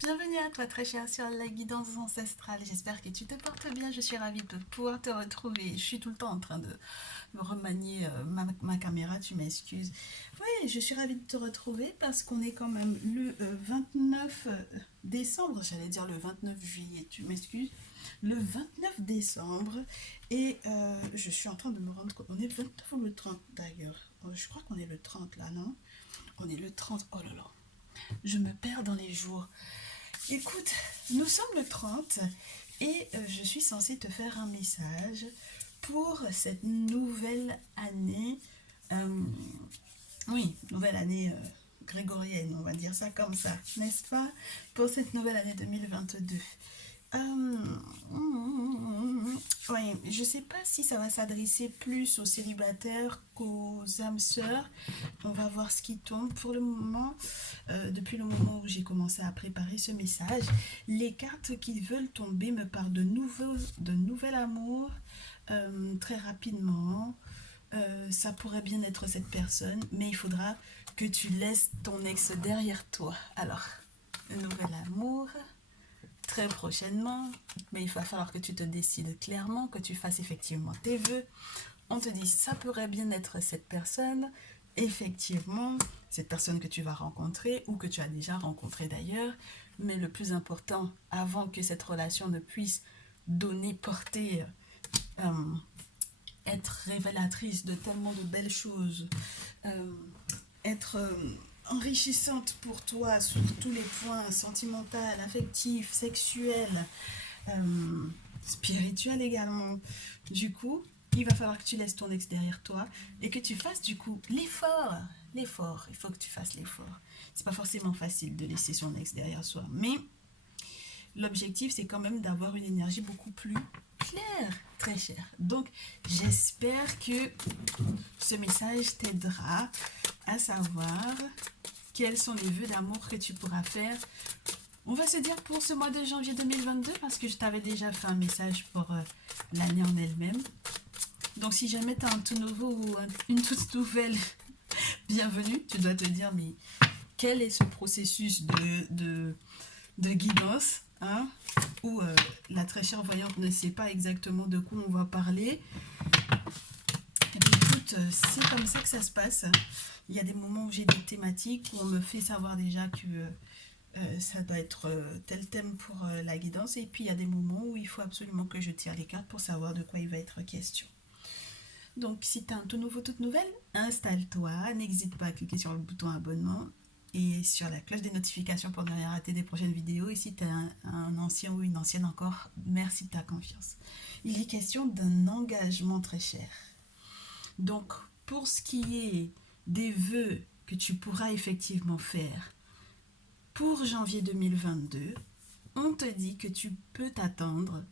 Bienvenue à toi très cher sur la guidance ancestrale, j'espère que tu te portes bien, je suis ravie de pouvoir te retrouver. Je suis tout le temps en train de me remanier ma caméra, tu m'excuses. Oui, je suis ravie de te retrouver parce qu'on est quand même le 29 décembre, j'allais dire le 29 juillet, tu m'excuses. Le 29 décembre et je suis en train de me rendre compte, on est le 29 ou le 30 d'ailleurs. Je crois qu'on est le 30 là, non? On est le 30, oh là là, je me perds dans les jours. Écoute, nous sommes le 30 et je suis censée te faire un message pour cette nouvelle année. euh, oui, nouvelle année grégorienne, on va dire ça comme ça, n'est-ce pas? Pour cette nouvelle année 2022. Euh, oui, je sais pas si ça va s'adresser plus aux célibataires qu'aux âmes sœurs. On va voir ce qui tombe. Pour le moment, depuis le moment où j'ai commencé à préparer ce message, les cartes qui veulent tomber me parlent de nouvel amour très rapidement. Ça pourrait bien être cette personne, mais il faudra que tu laisses ton ex derrière toi. Alors, un nouvel amour, très prochainement, mais il va falloir que tu te décides clairement, que tu fasses effectivement tes vœux. On te dit, ça pourrait bien être cette personne, effectivement, cette personne que tu vas rencontrer ou que tu as déjà rencontré d'ailleurs, mais le plus important, avant que cette relation ne puisse donner, porter, euh, être révélatrice de tellement de belles choses, euh, être enrichissante pour toi sur tous les points, sentimental, affectif, sexuel, euh, spirituel également. Du coup, il va falloir que tu laisses ton ex derrière toi et que tu fasses du coup l'effort. L'effort, il faut que tu fasses l'effort. C'est pas forcément facile de laisser son ex derrière soi, mais l'objectif c'est quand même d'avoir une énergie beaucoup plus claire, très chère. Donc, j'espère que ce message t'aidera à savoir quels sont les vœux d'amour que tu pourras faire. On va se dire pour ce mois de janvier 2022 parce que je t'avais déjà fait un message pour l'année en elle-même. Donc si jamais tu as un tout nouveau ou une toute nouvelle bienvenue, tu dois te dire mais quel est ce processus de guidance, hein, où la très chère voyante ne sait pas exactement de quoi on va parler. Et bien écoute, c'est comme ça que ça se passe. Il y a des moments où j'ai des thématiques où on me fait savoir déjà que ça doit être tel thème pour la guidance. Et puis il y a des moments où il faut absolument que je tire les cartes pour savoir de quoi il va être question. Donc si tu as un tout nouveau, toute nouvelle, installe-toi, n'hésite pas à cliquer sur le bouton abonnement et sur la cloche des notifications pour ne rien rater des prochaines vidéos. Et si tu es un ancien ou une ancienne encore, merci de ta confiance. Il est question d'un engagement très cher. Donc pour ce qui est des vœux que tu pourras effectivement faire pour janvier 2022, on te dit que tu peux t'attendre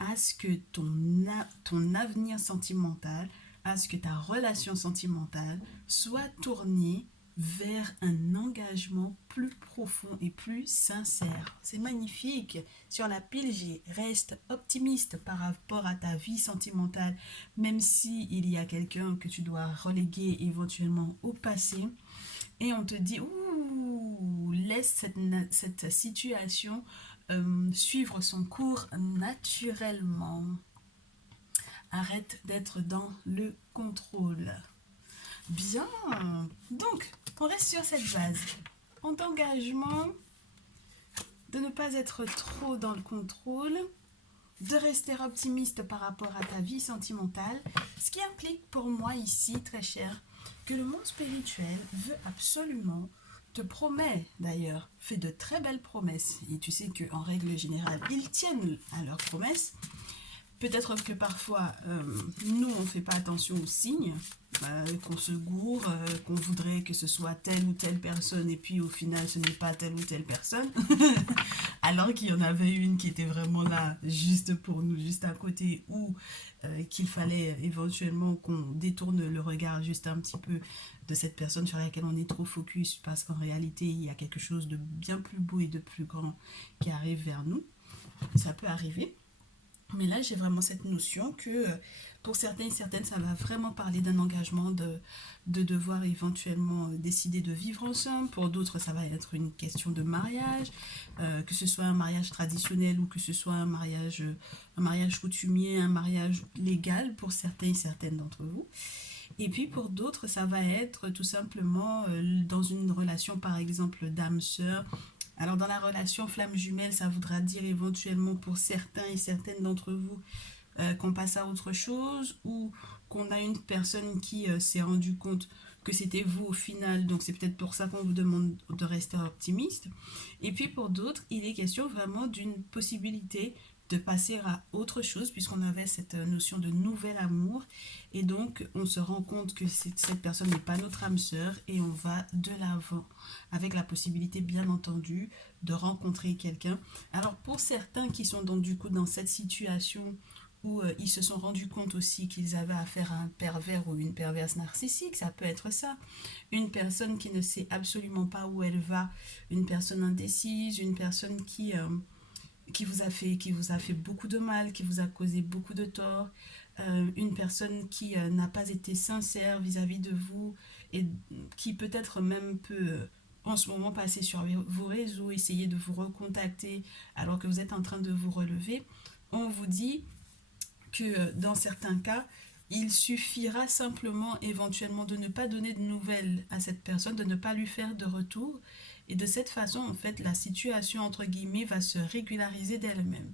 à ce que ton avenir sentimental, à ce que ta relation sentimentale soit tournée vers un engagement plus profond et plus sincère. C'est magnifique. Sur la pile, j'ai reste optimiste par rapport à ta vie sentimentale, même si il y a quelqu'un que tu dois reléguer éventuellement au passé. Et on te dit, ouh, laisse cette situation suivre son cours naturellement. Arrête d'être dans le contrôle. Bien. Donc, on reste sur cette base. En engagement, de ne pas être trop dans le contrôle, de rester optimiste par rapport à ta vie sentimentale, ce qui implique pour moi ici, très cher, que le monde spirituel veut absolument, te promet d'ailleurs, fait de très belles promesses, et tu sais qu'en règle générale, ils tiennent à leurs promesses. Peut-être que parfois, nous, on ne fait pas attention aux signes, qu'on se gourre, qu'on voudrait que ce soit telle ou telle personne, et puis au final, ce n'est pas telle ou telle personne. Alors qu'il y en avait une qui était vraiment là, juste pour nous, juste à côté, ou qu'il fallait éventuellement qu'on détourne le regard juste un petit peu de cette personne sur laquelle on est trop focus, parce qu'en réalité, il y a quelque chose de bien plus beau et de plus grand qui arrive vers nous. Ça peut arriver. Mais là, j'ai vraiment cette notion que pour certains et certaines, ça va vraiment parler d'un engagement de devoir éventuellement décider de vivre ensemble. Pour d'autres, ça va être une question de mariage, que ce soit un mariage traditionnel ou que ce soit un mariage coutumier, un mariage légal pour certains et certaines d'entre vous. Et puis pour d'autres, ça va être tout simplement dans une relation, par exemple, d'âme-sœur. Alors dans la relation flamme jumelle, ça voudra dire éventuellement pour certains et certaines d'entre vous qu'on passe à autre chose ou qu'on a une personne qui s'est rendu compte que c'était vous au final. Donc c'est peut-être pour ça qu'on vous demande de rester optimiste. Et puis pour d'autres, il est question vraiment d'une possibilité de passer à autre chose puisqu'on avait cette notion de nouvel amour et donc on se rend compte que cette personne n'est pas notre âme sœur et on va de l'avant avec la possibilité bien entendu de rencontrer quelqu'un. Alors pour certains qui sont donc du coup dans cette situation où ils se sont rendus compte aussi qu'ils avaient affaire à un pervers ou une perverse narcissique, ça peut être ça. Une personne qui ne sait absolument pas où elle va, une personne indécise, une personne qui vous a fait beaucoup de mal, qui vous a causé beaucoup de tort, une personne qui n'a pas été sincère vis-à-vis de vous et qui peut-être même peut en ce moment passer sur vos réseaux, essayer de vous recontacter alors que vous êtes en train de vous relever. On vous dit que dans certains cas, il suffira simplement éventuellement de ne pas donner de nouvelles à cette personne, de ne pas lui faire de retour. Et de cette façon, en fait, la situation, entre guillemets, va se régulariser d'elle-même.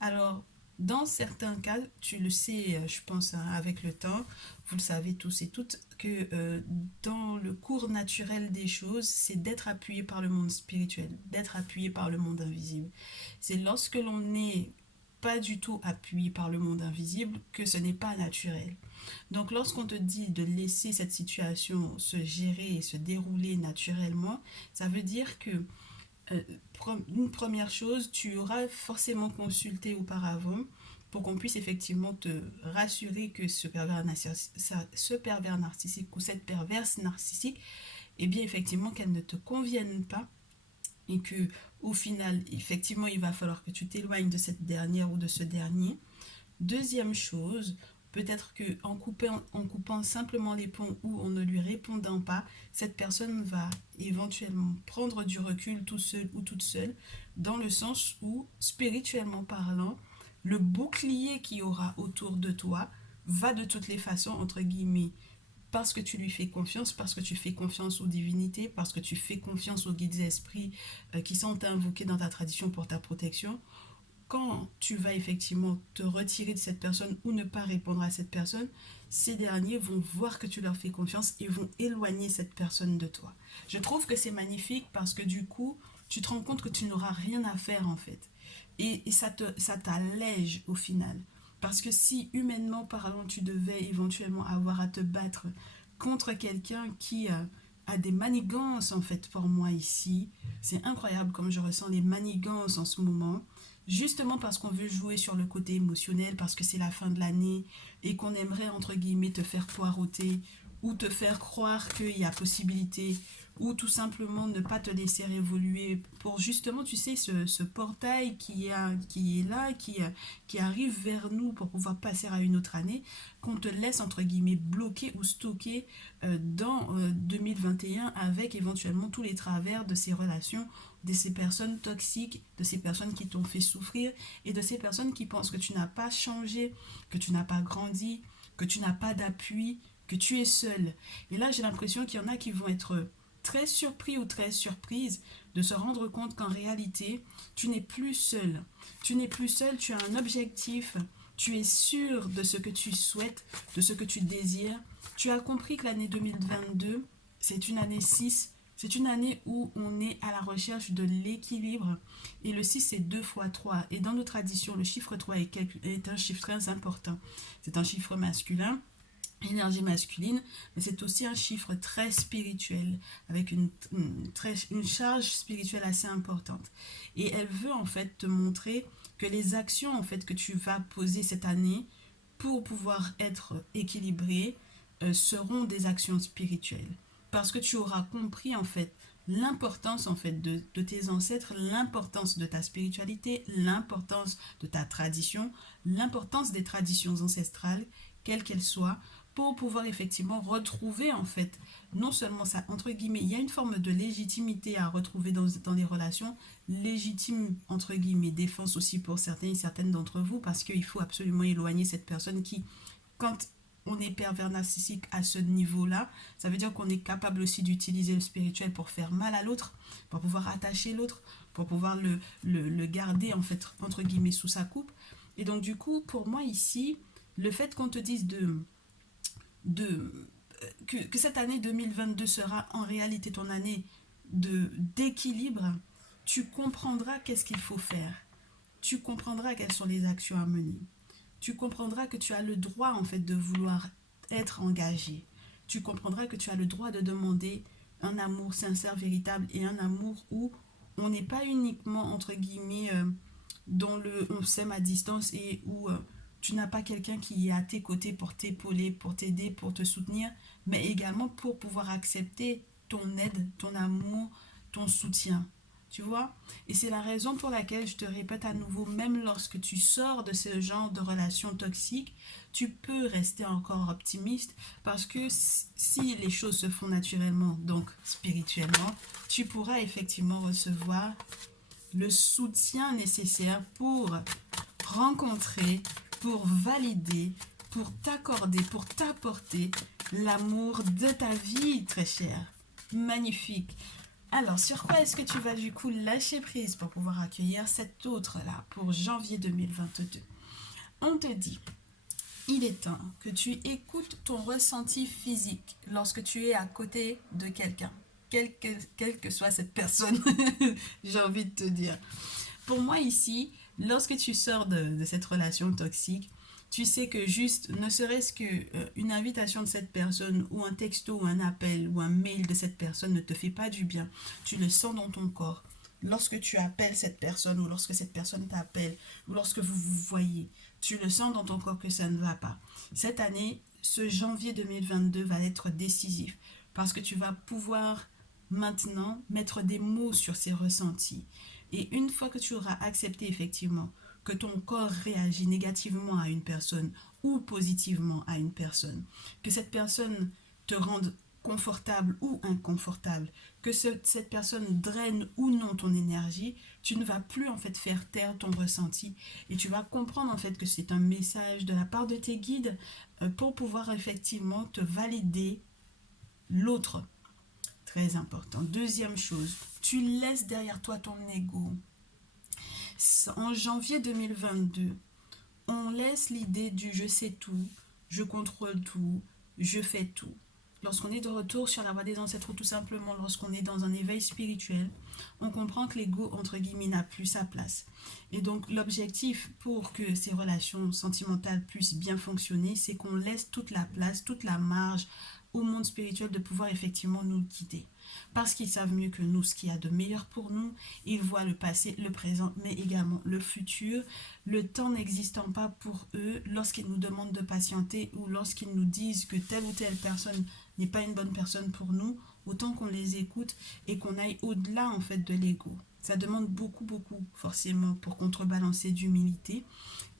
Alors, dans certains cas, tu le sais, je pense, hein, avec le temps, vous le savez tous et toutes, que dans le cours naturel des choses, c'est d'être appuyé par le monde spirituel, d'être appuyé par le monde invisible. C'est lorsque l'on n'est pas du tout appuyé par le monde invisible que ce n'est pas naturel. Donc lorsqu'on te dit de laisser cette situation se gérer et se dérouler naturellement, ça veut dire que euh, une première chose, tu auras forcément consulté auparavant pour qu'on puisse effectivement te rassurer que ce pervers narcissique ou cette perverse narcissique, eh bien effectivement qu'elle ne te convienne pas et que au final, effectivement, il va falloir que tu t'éloignes de cette dernière ou de ce dernier. Deuxième chose, peut-être que en coupant simplement les ponts ou en ne lui répondant pas, cette personne va éventuellement prendre du recul tout seul ou toute seule, dans le sens où, spirituellement parlant, le bouclier qu'il y aura autour de toi va de toutes les façons, entre guillemets, parce que tu lui fais confiance, parce que tu fais confiance aux divinités, parce que tu fais confiance aux guides esprits qui sont invoqués dans ta tradition pour ta protection, quand tu vas effectivement te retirer de cette personne ou ne pas répondre à cette personne, ces derniers vont voir que tu leur fais confiance et vont éloigner cette personne de toi. Je trouve que c'est magnifique parce que du coup, tu te rends compte que tu n'auras rien à faire en fait. Et ça t'allège au final. Parce que si humainement parlant, tu devais éventuellement avoir à te battre contre quelqu'un qui a des manigances en fait pour moi ici, c'est incroyable comme je ressens les manigances en ce moment, justement parce qu'on veut jouer sur le côté émotionnel, parce que c'est la fin de l'année et qu'on aimerait entre guillemets te faire poireauter ou te faire croire qu'il y a possibilité ou tout simplement ne pas te laisser évoluer pour justement, tu sais, ce portail qui est là, qui arrive vers nous pour pouvoir passer à une autre année, qu'on te laisse entre guillemets bloqué ou stocké dans 2021 avec éventuellement tous les travers de ces relations, de ces personnes toxiques, de ces personnes qui t'ont fait souffrir et de ces personnes qui pensent que tu n'as pas changé, que tu n'as pas grandi, que tu n'as pas d'appui, que tu es seul. Et là, j'ai l'impression qu'il y en a qui vont être très surpris ou très surprises de se rendre compte qu'en réalité, tu n'es plus seul. Tu n'es plus seul, tu as un objectif, tu es sûr de ce que tu souhaites, de ce que tu désires. Tu as compris que l'année 2022, c'est une année 6, c'est une année où on est à la recherche de l'équilibre. Et le 6, c'est 2 fois 3. Et dans nos traditions, le chiffre 3 est un chiffre très important. C'est un chiffre masculin, énergie masculine, mais c'est aussi un chiffre très spirituel, avec une charge spirituelle assez importante. Et elle veut en fait te montrer que les actions en fait que tu vas poser cette année pour pouvoir être équilibré seront des actions spirituelles. Parce que tu auras compris en fait l'importance en fait de tes ancêtres, l'importance de ta spiritualité, l'importance de ta tradition, l'importance des traditions ancestrales, quelles qu'elles soient, pour pouvoir effectivement retrouver en fait, non seulement ça, entre guillemets, il y a une forme de légitimité à retrouver dans les relations, légitime, entre guillemets, défense aussi pour certains et certaines d'entre vous, parce qu'il faut absolument éloigner cette personne qui, quand on est pervers narcissique à ce niveau-là, ça veut dire qu'on est capable aussi d'utiliser le spirituel pour faire mal à l'autre, pour pouvoir attacher l'autre, pour pouvoir le garder en fait, entre guillemets, sous sa coupe. Et donc du coup, pour moi ici, le fait qu'on te dise de que cette année 2022 sera en réalité ton année d'équilibre, tu comprendras qu'est-ce qu'il faut faire. Tu comprendras quelles sont les actions à mener. Tu comprendras que tu as le droit en fait de vouloir être engagé. Tu comprendras que tu as le droit de demander un amour sincère, véritable et un amour où on n'est pas uniquement entre guillemets dans le on s'aime à distance et où tu n'as pas quelqu'un qui est à tes côtés pour t'épauler, pour t'aider, pour te soutenir, mais également pour pouvoir accepter ton aide, ton amour, ton soutien. Tu vois? Et c'est la raison pour laquelle je te répète à nouveau, même lorsque tu sors de ce genre de relation toxique, tu peux rester encore optimiste parce que si les choses se font naturellement, donc spirituellement, tu pourras effectivement recevoir le soutien nécessaire pour rencontrer, pour valider, pour t'accorder, pour t'apporter l'amour de ta vie, très cher. Magnifique. Alors, sur quoi est-ce que tu vas du coup lâcher prise pour pouvoir accueillir cet autre-là pour janvier 2022? On te dit, il est temps que tu écoutes ton ressenti physique lorsque tu es à côté de quelqu'un, quelle que soit cette personne, j'ai envie de te dire. Pour moi ici, lorsque tu sors de cette relation toxique, tu sais que juste, ne serait-ce qu'une invitation de cette personne ou un texto ou un appel ou un mail de cette personne ne te fait pas du bien. Tu le sens dans ton corps. Lorsque tu appelles cette personne ou lorsque cette personne t'appelle ou lorsque vous vous voyez, tu le sens dans ton corps que ça ne va pas. Cette année, ce janvier 2022 va être décisif parce que tu vas pouvoir maintenant mettre des mots sur ces ressentis. Et une fois que tu auras accepté effectivement que ton corps réagit négativement à une personne ou positivement à une personne, que cette personne te rende confortable ou inconfortable, que cette personne draine ou non ton énergie, tu ne vas plus en fait faire taire ton ressenti et tu vas comprendre en fait que c'est un message de la part de tes guides pour pouvoir effectivement te valider l'autre. Très important. Deuxième chose, tu laisses derrière toi ton ego. En janvier 2022, on laisse l'idée du je sais tout, je contrôle tout, je fais tout. Lorsqu'on est de retour sur la voie des ancêtres ou tout simplement lorsqu'on est dans un éveil spirituel, on comprend que l'ego, entre guillemets, n'a plus sa place. Et donc l'objectif pour que ces relations sentimentales puissent bien fonctionner, c'est qu'on laisse toute la place, toute la marge au monde spirituel de pouvoir effectivement nous guider. Parce qu'ils savent mieux que nous ce qu'il y a de meilleur pour nous. Ils voient le passé, le présent, mais également le futur. Le temps n'existant pas pour eux, lorsqu'ils nous demandent de patienter ou lorsqu'ils nous disent que telle ou telle personne n'est pas une bonne personne pour nous, autant qu'on les écoute et qu'on aille au-delà en fait de l'ego. Ça demande beaucoup forcément pour contrebalancer d'humilité.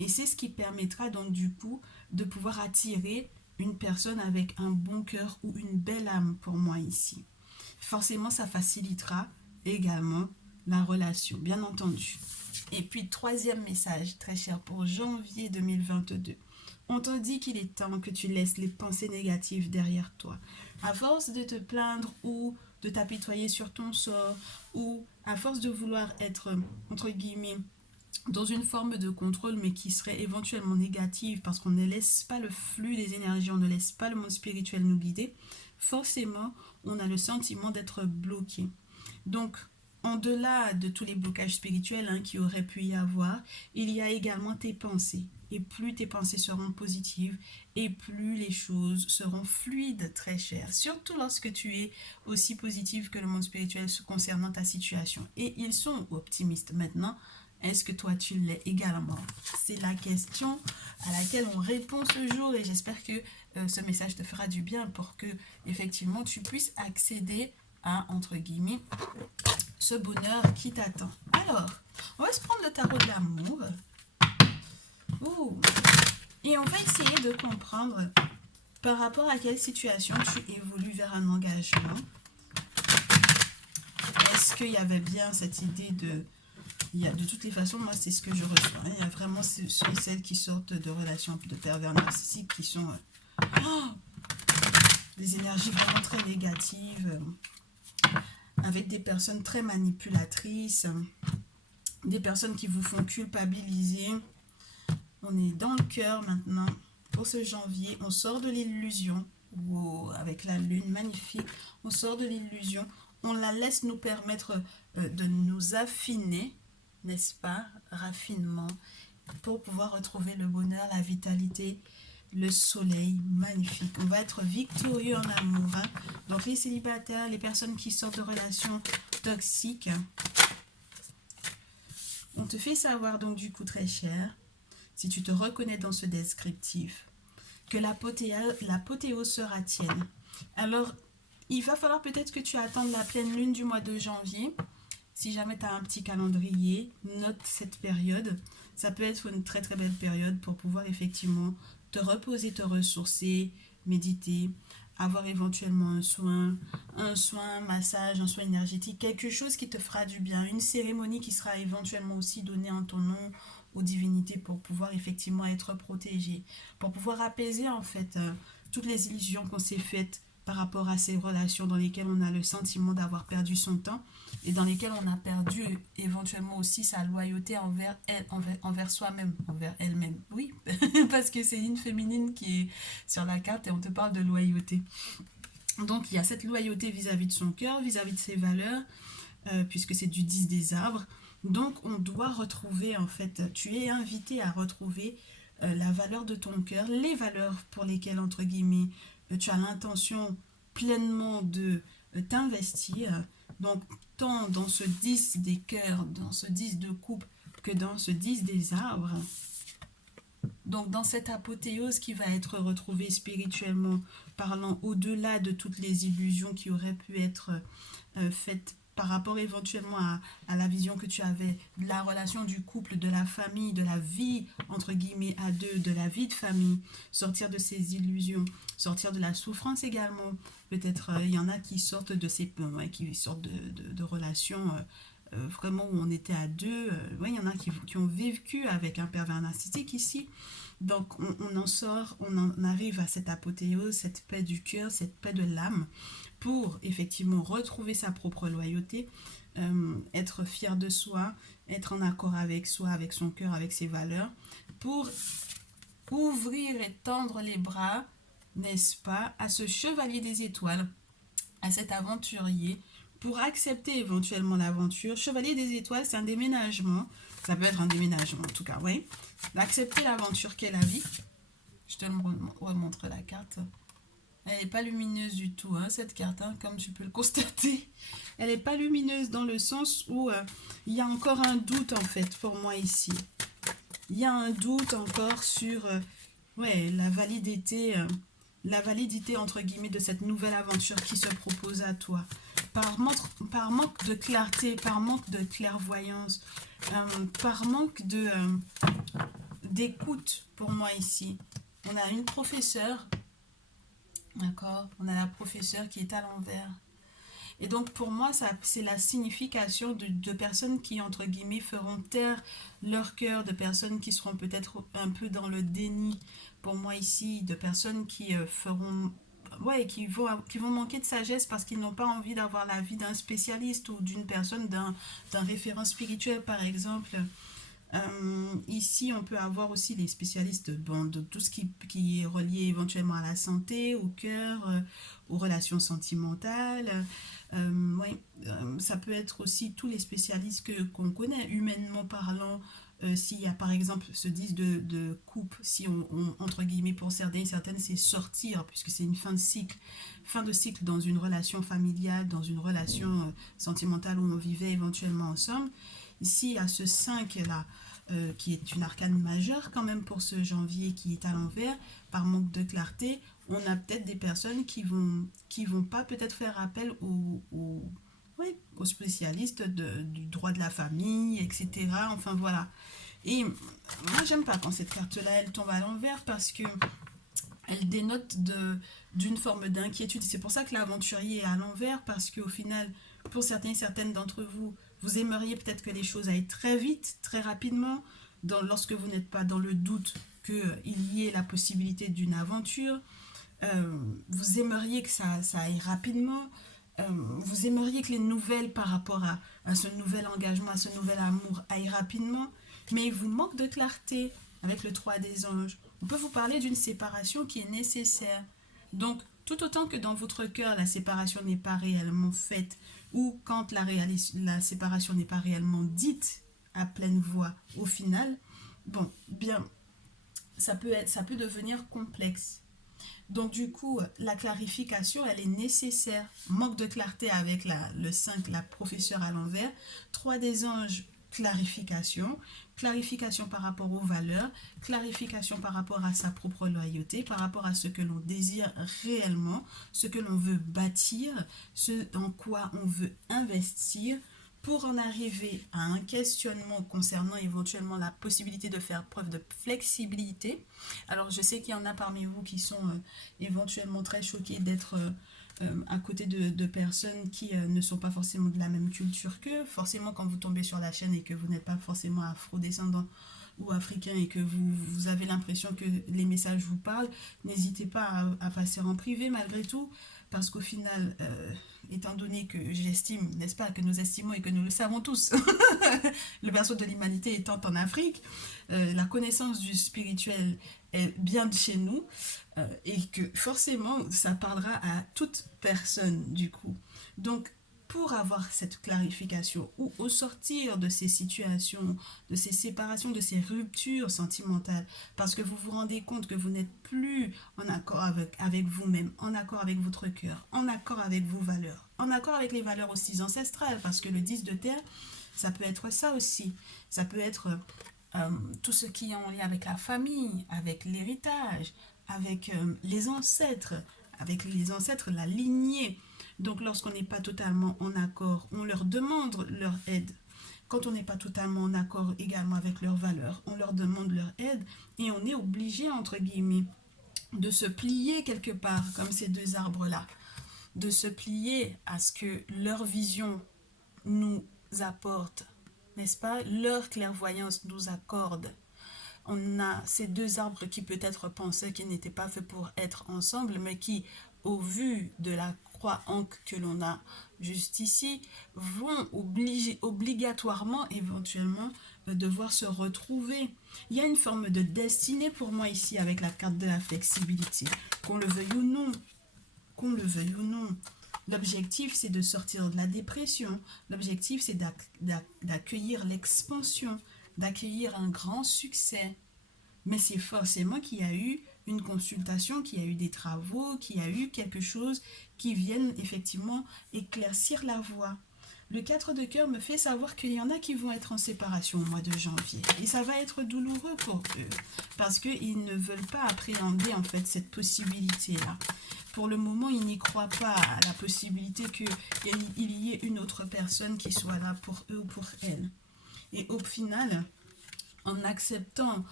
Et c'est ce qui permettra donc du coup de pouvoir attirer une personne avec un bon cœur ou une belle âme pour moi ici. Forcément, ça facilitera également la relation, bien entendu. Et puis, troisième message, très cher, pour janvier 2022. On te dit qu'il est temps que tu laisses les pensées négatives derrière toi. À force de te plaindre ou de t'apitoyer sur ton sort, ou à force de vouloir être, entre guillemets, dans une forme de contrôle, mais qui serait éventuellement négative, parce qu'on ne laisse pas le flux des énergies, on ne laisse pas le monde spirituel nous guider, forcément, on a le sentiment d'être bloqué. Donc, en-delà de tous les blocages spirituels qui auraient pu y avoir, il y a également tes pensées. Et plus tes pensées seront positives, et plus les choses seront fluides, très chères. Surtout lorsque tu es aussi positive que le monde spirituel concernant ta situation. Et ils sont optimistes maintenant. Est-ce que toi tu l'es également? C'est la question à laquelle on répond ce jour et j'espère que ce message te fera du bien pour que effectivement tu puisses accéder à, entre guillemets, ce bonheur qui t'attend. Alors, on va se prendre le tarot de l'amour. Et on va essayer de comprendre par rapport à quelle situation tu évolues vers un engagement. Est-ce qu'il y avait bien cette idée de... de toutes les façons, moi, c'est ce que je reçois. Il y a vraiment ceux et celles qui sortent de relations de pervers narcissiques qui sont des énergies vraiment très négatives, avec des personnes très manipulatrices, des personnes qui vous font culpabiliser. On est dans le cœur maintenant. Pour ce janvier, on sort de l'illusion. Wow, avec la lune magnifique, on sort de l'illusion. On la laisse nous permettre de nous affiner, n'est-ce pas? Raffinement, pour pouvoir retrouver le bonheur, la vitalité, le soleil magnifique. On va être victorieux en amour. Hein? Donc les célibataires, les personnes qui sortent de relations toxiques, on te fait savoir donc du coup très cher, si tu te reconnais dans ce descriptif, que l'apothéose sera tienne. Alors, il va falloir peut-être que tu attendes la pleine lune du mois de janvier. Si jamais tu as un petit calendrier, note cette période. Ça peut être une très très belle période pour pouvoir effectivement te reposer, te ressourcer, méditer, avoir éventuellement un massage, un soin énergétique, quelque chose qui te fera du bien, une cérémonie qui sera éventuellement aussi donnée en ton nom aux divinités pour pouvoir effectivement être protégé, pour pouvoir apaiser en fait toutes les illusions qu'on s'est faites par rapport à ces relations dans lesquelles on a le sentiment d'avoir perdu son temps et dans lesquelles on a perdu éventuellement aussi sa loyauté envers soi-même, envers elle-même. Oui, parce que c'est une féminine qui est sur la carte et on te parle de loyauté. Donc il y a cette loyauté vis-à-vis de son cœur, vis-à-vis de ses valeurs, puisque c'est du 10 des arbres. Donc on doit retrouver, en fait, tu es invité à retrouver la valeur de ton cœur, les valeurs pour lesquelles, entre guillemets, tu as l'intention pleinement de t'investir. Donc tant dans ce 10 des cœurs, dans ce 10 de coupe, que dans ce 10 des arbres. Donc dans cette apothéose qui va être retrouvée spirituellement parlant, au-delà de toutes les illusions qui auraient pu être faites par rapport éventuellement à la vision que tu avais de la relation du couple, de la famille, de la vie, entre guillemets, à deux, de la vie de famille, sortir de ces illusions, sortir de la souffrance également. Peut-être il y en a qui sortent de ces qui sortent de relations vraiment où on était à deux. Il y en a qui ont vécu avec un pervers narcissique ici. Donc on en sort, on en arrive à cette apothéose, cette paix du cœur, cette paix de l'âme, pour effectivement retrouver sa propre loyauté, être fier de soi, être en accord avec soi, avec son cœur, avec ses valeurs, pour ouvrir et tendre les bras, n'est-ce pas, à ce chevalier des étoiles, à cet aventurier, pour accepter éventuellement l'aventure. Chevalier des étoiles, c'est un déménagement. Ça peut être un déménagement en tout cas, oui. Accepter l'aventure qu'est la vie. Je te remontre la carte. Elle n'est pas lumineuse du tout, hein, cette carte, hein, comme tu peux le constater. Elle n'est pas lumineuse dans le sens où il y a encore un doute, en fait, pour moi ici. Il y a un doute encore sur la validité, entre guillemets, de cette nouvelle aventure qui se propose à toi. Par manque de clarté, par manque de clairvoyance, par manque d'écoute, pour moi ici. On a une professeure. D'accord, on a la professeure qui est à l'envers. Et donc pour moi, c'est la signification de personnes qui, entre guillemets, feront taire leur cœur, de personnes qui seront peut-être un peu dans le déni, pour moi ici, de personnes qui qui vont manquer de sagesse parce qu'ils n'ont pas envie d'avoir l'avis d'un spécialiste ou d'une personne, d'un référent spirituel par exemple. Ici, on peut avoir aussi les spécialistes de tout ce qui est relié éventuellement à la santé, au cœur, aux relations sentimentales. Ça peut être aussi tous les spécialistes qu'on connaît, humainement parlant. S'il y a par exemple ce 10 de coupe, si entre guillemets pour certaines c'est sortir, puisque c'est une fin de cycle dans une relation familiale, dans une relation sentimentale où on vivait éventuellement ensemble. Ici, il y a ce 5 là, qui est une arcane majeure quand même pour ce janvier qui est à l'envers, par manque de clarté. on a peut-être des personnes qui vont pas peut-être faire appel ouais, aux spécialistes du droit de la famille, etc. Enfin voilà. Et moi, j'aime pas quand cette carte-là, elle tombe à l'envers parce que elle dénote d'une forme d'inquiétude. C'est pour ça que l'aventurier est à l'envers, parce qu'au final, pour certains et certaines d'entre vous, vous aimeriez peut-être que les choses aillent très vite, très rapidement, lorsque vous n'êtes pas dans le doute qu'il y ait la possibilité d'une aventure. Vous aimeriez que ça aille rapidement. Vous aimeriez que les nouvelles par rapport à ce nouvel engagement, à ce nouvel amour aillent rapidement, mais il vous manque de clarté avec le 3 des anges. On peut vous parler d'une séparation qui est nécessaire. Donc, tout autant que dans votre cœur, la séparation n'est pas réellement faite, ou quand la séparation n'est pas réellement dite à pleine voix au final, bon, bien, ça peut devenir complexe. Donc du coup, la clarification, elle est nécessaire. Manque de clarté avec le 5, la professeure à l'envers. 3 des anges, clarification. Clarification par rapport aux valeurs. Clarification par rapport à sa propre loyauté, par rapport à ce que l'on désire réellement, ce que l'on veut bâtir, ce dans quoi on veut investir, pour en arriver à un questionnement concernant éventuellement la possibilité de faire preuve de flexibilité. Alors je sais qu'il y en a parmi vous qui sont éventuellement très choqués d'être à côté de personnes qui ne sont pas forcément de la même culture qu'eux. Forcément, quand vous tombez sur la chaîne et que vous n'êtes pas forcément afro-descendant ou africain et que vous avez l'impression que les messages vous parlent, n'hésitez pas à passer en privé malgré tout, parce qu'au final, étant donné que j'estime, n'est-ce pas, que nous estimons et que nous le savons tous, le berceau de l'humanité étant en Afrique, la connaissance du spirituel est bien de chez nous, et que forcément, ça parlera à toute personne du coup. Donc, pour avoir cette clarification ou au sortir de ces situations, de ces séparations, de ces ruptures sentimentales, parce que vous vous rendez compte que vous n'êtes plus en accord avec vous-même, en accord avec votre cœur, en accord avec vos valeurs, en accord avec les valeurs aussi ancestrales, parce que le 10 de terre, ça peut être ça aussi. Ça peut être tout ce qui est en lien avec la famille, avec l'héritage, avec les ancêtres, la lignée. Donc lorsqu'on n'est pas totalement en accord, on leur demande leur aide. Quand on n'est pas totalement en accord également avec leurs valeurs, on leur demande leur aide et on est obligé, entre guillemets, de se plier quelque part, comme ces deux arbres-là, de se plier à ce que leur vision nous apporte, n'est-ce pas? Leur clairvoyance nous accorde. On a ces deux arbres qui peut-être pensaient qu'ils n'étaient pas faits pour être ensemble, mais qui, au vu de la croix ancre que l'on a juste ici, vont obligatoirement, éventuellement, devoir se retrouver. Il y a une forme de destinée pour moi ici avec la carte de la flexibilité, qu'on le veuille ou non. Qu'on le veuille ou non. L'objectif, c'est de sortir de la dépression. L'objectif, c'est d'accueillir l'expansion, d'accueillir un grand succès. Mais c'est forcément qu'il y a eu une consultation, qu'il y a eu des travaux, qu'il y a eu quelque chose qui vienne effectivement éclaircir la voie. Le 4 de cœur me fait savoir qu'il y en a qui vont être en séparation au mois de janvier. Et ça va être douloureux pour eux, parce qu'ils ne veulent pas appréhender en fait cette possibilité-là. Pour le moment, ils n'y croient pas à la possibilité qu'il y ait une autre personne qui soit là pour eux ou pour elles. Et au final, en acceptant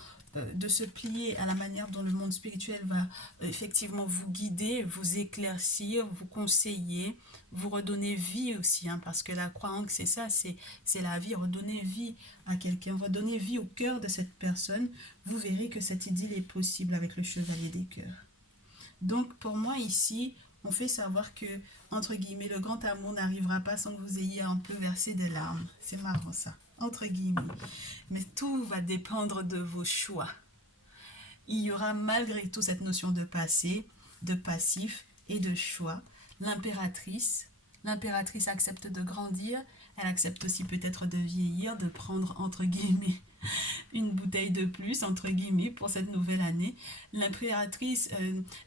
de se plier à la manière dont le monde spirituel va effectivement vous guider, vous éclaircir, vous conseiller, vous redonner vie aussi, hein, parce que la croyance, c'est ça, c'est la vie, redonner vie à quelqu'un, redonner vie au cœur de cette personne. Vous verrez que cette idylle est possible avec le chevalier des cœurs. Donc pour moi ici, on fait savoir que, entre guillemets, le grand amour n'arrivera pas sans que vous ayez un peu versé des larmes. C'est marrant ça, entre guillemets. Mais tout va dépendre de vos choix. Il y aura malgré tout cette notion de passé, de passif et de choix. L'impératrice accepte de grandir, elle accepte aussi peut-être de vieillir, de prendre, entre guillemets, une bouteille de plus, entre guillemets, pour cette nouvelle année. L'impératrice,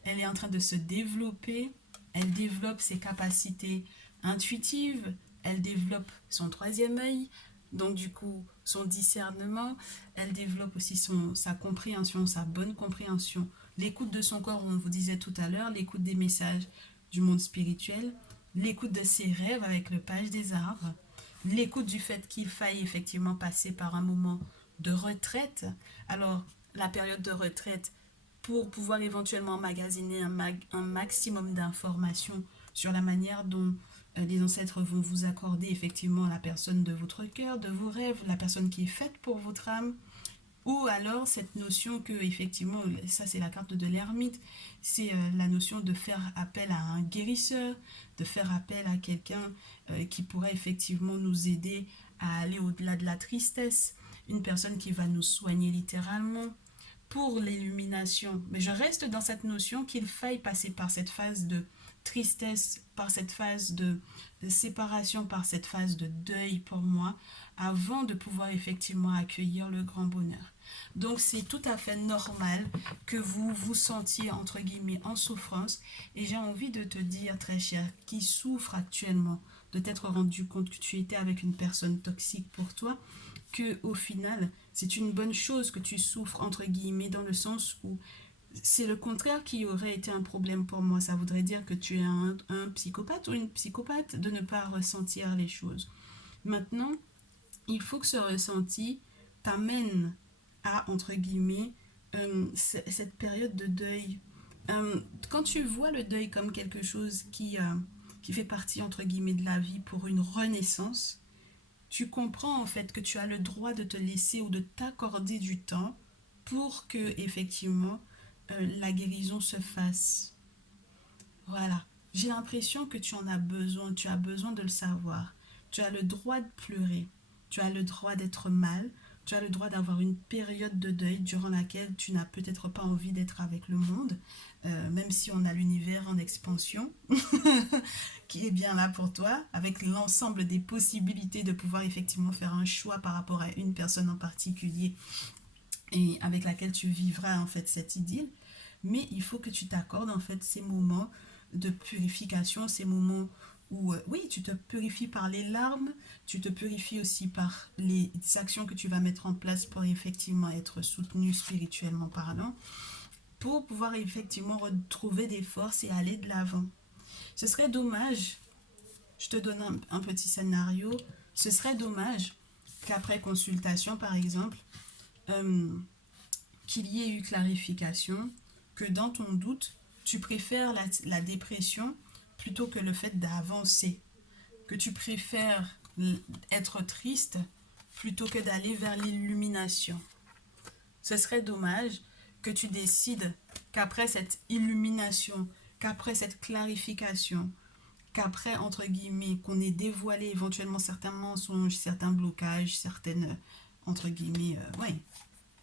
elle est en train de se développer, elle développe ses capacités intuitives, elle développe son troisième œil, donc du coup, son discernement, elle développe aussi sa compréhension, sa bonne compréhension. L'écoute de son corps, on vous disait tout à l'heure, l'écoute des messages du monde spirituel, l'écoute de ses rêves avec le page des arbres, l'écoute du fait qu'il faille effectivement passer par un moment de retraite. Alors, la période de retraite, pour pouvoir éventuellement emmagasiner un maximum d'informations sur la manière dont les ancêtres vont vous accorder effectivement la personne de votre cœur, de vos rêves, la personne qui est faite pour votre âme, ou alors cette notion que effectivement, ça c'est la carte de l'ermite, c'est la notion de faire appel à un guérisseur, de faire appel à quelqu'un qui pourrait effectivement nous aider à aller au-delà de la tristesse, une personne qui va nous soigner littéralement, pour l'illumination. Mais je reste dans cette notion qu'il faille passer par cette phase de tristesse, par cette phase de séparation, par cette phase de deuil pour moi, avant de pouvoir effectivement accueillir le grand bonheur. Donc c'est tout à fait normal que vous vous sentiez entre guillemets en souffrance, et j'ai envie de te dire, très cher, qui souffre actuellement de t'être rendu compte que tu étais avec une personne toxique pour toi, que au final c'est une bonne chose que tu souffres entre guillemets, dans le sens où c'est le contraire qui aurait été un problème pour moi. Ça voudrait dire que tu es un psychopathe ou une psychopathe de ne pas ressentir les choses. Maintenant, il faut que ce ressenti t'amène à, entre guillemets, cette période de deuil. Quand tu vois le deuil comme quelque chose qui fait partie, entre guillemets, de la vie pour une renaissance, tu comprends en fait que tu as le droit de te laisser ou de t'accorder du temps pour que, effectivement, la guérison se fasse. Voilà. J'ai l'impression que tu en as besoin, tu as besoin de le savoir. Tu as le droit de pleurer, tu as le droit d'être mal, tu as le droit d'avoir une période de deuil durant laquelle tu n'as peut-être pas envie d'être avec le monde, même si on a l'univers en expansion, qui est bien là pour toi, avec l'ensemble des possibilités de pouvoir effectivement faire un choix par rapport à une personne en particulier et avec laquelle tu vivras en fait cette idylle. Mais il faut que tu t'accordes en fait ces moments de purification, ces moments où oui, tu te purifies par les larmes, tu te purifies aussi par les actions que tu vas mettre en place pour effectivement être soutenu spirituellement parlant, pour pouvoir effectivement retrouver des forces et aller de l'avant. Ce serait dommage, je te donne un petit scénario, ce serait dommage qu'après consultation par exemple, euh, qu'il y ait eu clarification, que dans ton doute, tu préfères la dépression plutôt que le fait d'avancer, que tu préfères être triste plutôt que d'aller vers l'illumination. Ce serait dommage que tu décides qu'après cette illumination, qu'après cette clarification, qu'après, entre guillemets, qu'on ait dévoilé éventuellement certains mensonges, certains blocages, certaines, entre guillemets, ouais,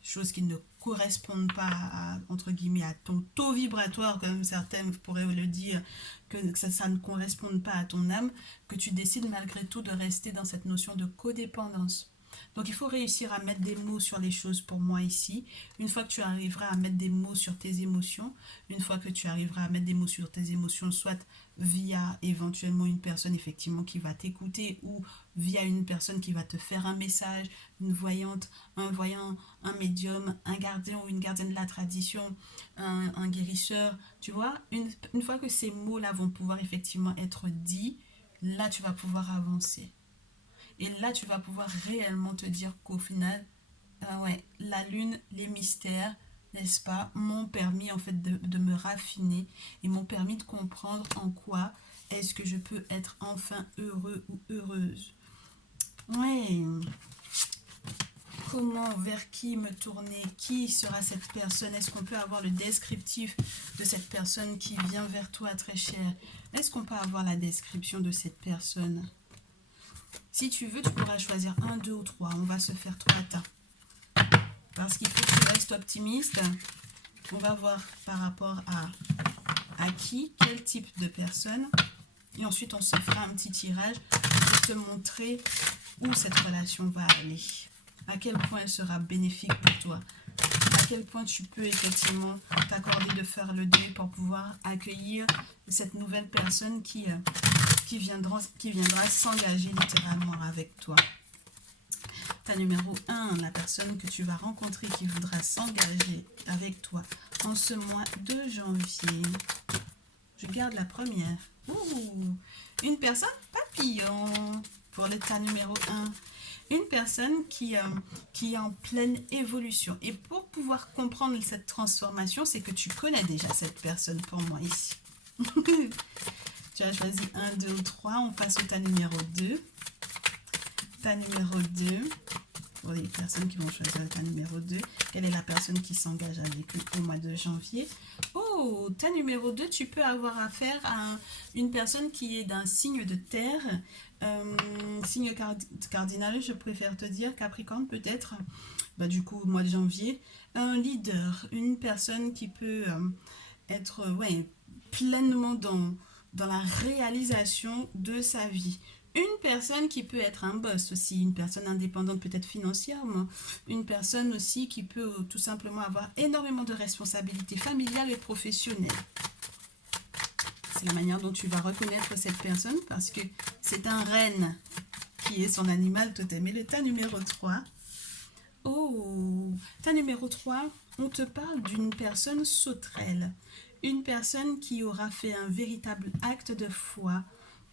choses qui ne correspondent pas à, entre guillemets, à ton taux vibratoire, comme certains pourraient le dire, que ça ne corresponde pas à ton âme, que tu décides malgré tout de rester dans cette notion de codépendance. Donc il faut réussir à mettre des mots sur les choses pour moi ici. Une fois que tu arriveras à mettre des mots sur tes émotions, une fois que tu arriveras à mettre des mots sur tes émotions, soit via éventuellement une personne effectivement qui va t'écouter, ou via une personne qui va te faire un message, une voyante, un voyant, un médium, un gardien ou une gardienne de la tradition, un guérisseur, tu vois, une fois que ces mots-là vont pouvoir effectivement être dits, là tu vas pouvoir avancer. Et là, tu vas pouvoir réellement te dire qu'au final, ouais, la lune, les mystères, n'est-ce pas, m'ont permis en fait de me raffiner et m'ont permis de comprendre en quoi est-ce que je peux être enfin heureux ou heureuse. Ouais. Comment, vers qui me tourner? Qui sera cette personne? Est-ce qu'on peut avoir le descriptif de cette personne qui vient vers toi, très chère? Est-ce qu'on peut avoir la description de cette personne? Si tu veux, tu pourras choisir 1, 2 ou 3. On va se faire 3 tas. Parce qu'il faut que tu restes optimiste. On va voir par rapport à qui, quel type de personne. Et ensuite, on se fera un petit tirage pour te montrer où cette relation va aller. À quel point elle sera bénéfique pour toi. À quel point tu peux effectivement t'accorder de faire le deuil pour pouvoir accueillir cette nouvelle personne qui viendra s'engager littéralement avec toi. Ta numéro 1, la personne que tu vas rencontrer qui voudra s'engager avec toi en ce mois de janvier. Je garde la première. Ouh, une personne papillon pour le tas numéro 1. Une personne qui est en pleine évolution. Et pour pouvoir comprendre cette transformation, c'est que tu connais déjà cette personne pour moi ici. Tu as choisi 1, 2 ou 3. On passe au tas numéro 2. Tas numéro 2. Pour les personnes qui vont choisir le tas numéro 2. Quelle est la personne qui s'engage avec eux au mois de janvier? Oh, tas numéro 2, tu peux avoir affaire à une personne qui est d'un signe de terre. Signe cardinal, je préfère te dire, Capricorne peut-être. Bah, du coup, au mois de janvier. Un leader, une personne qui peut être pleinement dans la réalisation de sa vie. Une personne qui peut être un boss aussi, une personne indépendante peut-être financièrement, une personne aussi qui peut tout simplement avoir énormément de responsabilités familiales et professionnelles. C'est la manière dont tu vas reconnaître cette personne parce que c'est un renne qui est son animal totem. Et le tas numéro 3. Oh, tas numéro 3, on te parle d'une personne sauterelle. Une personne qui aura fait un véritable acte de foi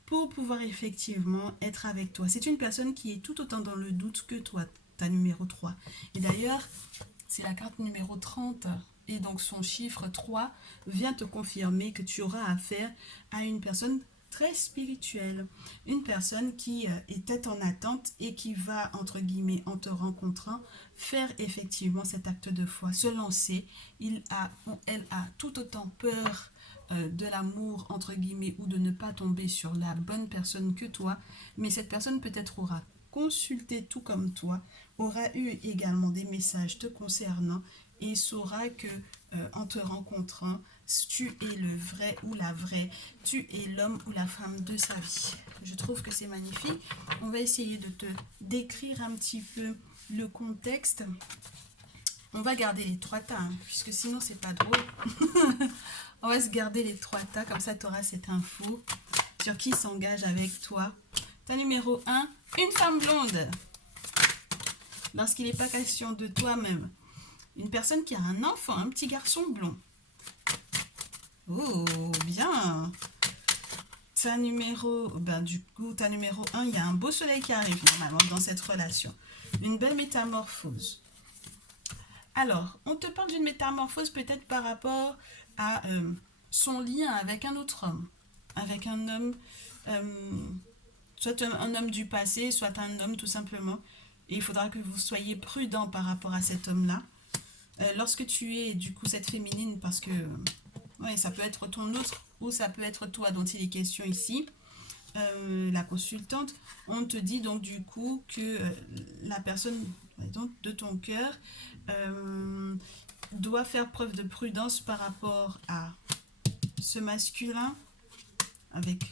pour pouvoir effectivement être avec toi. C'est une personne qui est tout autant dans le doute que toi, ta numéro 3. Et d'ailleurs, c'est la carte numéro 30. Et donc son chiffre 3 vient te confirmer que tu auras affaire à une personne très spirituelle. Une personne qui était en attente et qui va, entre guillemets, en te rencontrant, faire effectivement cet acte de foi, se lancer. Il a ou elle a tout autant peur de l'amour, entre guillemets, ou de ne pas tomber sur la bonne personne que toi, mais cette personne peut-être aura consulté tout comme toi, aura eu également des messages te concernant et saura que en te rencontrant, tu es le vrai ou la vraie, tu es l'homme ou la femme de sa vie. Je trouve que c'est magnifique. On va essayer de te décrire un petit peu le contexte. On va garder les 3 tas, puisque sinon c'est pas drôle. On va se garder les 3 tas, comme ça tu auras cette info sur qui s'engage avec toi. Tas numéro 1, une femme blonde. Lorsqu'il n'est pas question de toi-même. Une personne qui a un enfant, un petit garçon blond. Oh, bien. Ta numéro, du coup, ta numéro 1, il y a un beau soleil qui arrive normalement dans cette relation. Une belle métamorphose. Alors, on te parle d'une métamorphose peut-être par rapport à son lien avec un autre homme. Avec un homme, soit un homme du passé, soit un homme tout simplement. Et il faudra que vous soyez prudent par rapport à cet homme-là. Lorsque tu es du coup cette féminine, parce que ça peut être ton autre ou ça peut être toi dont il est question ici, la consultante, on te dit donc du coup que la personne de ton cœur doit faire preuve de prudence par rapport à ce masculin avec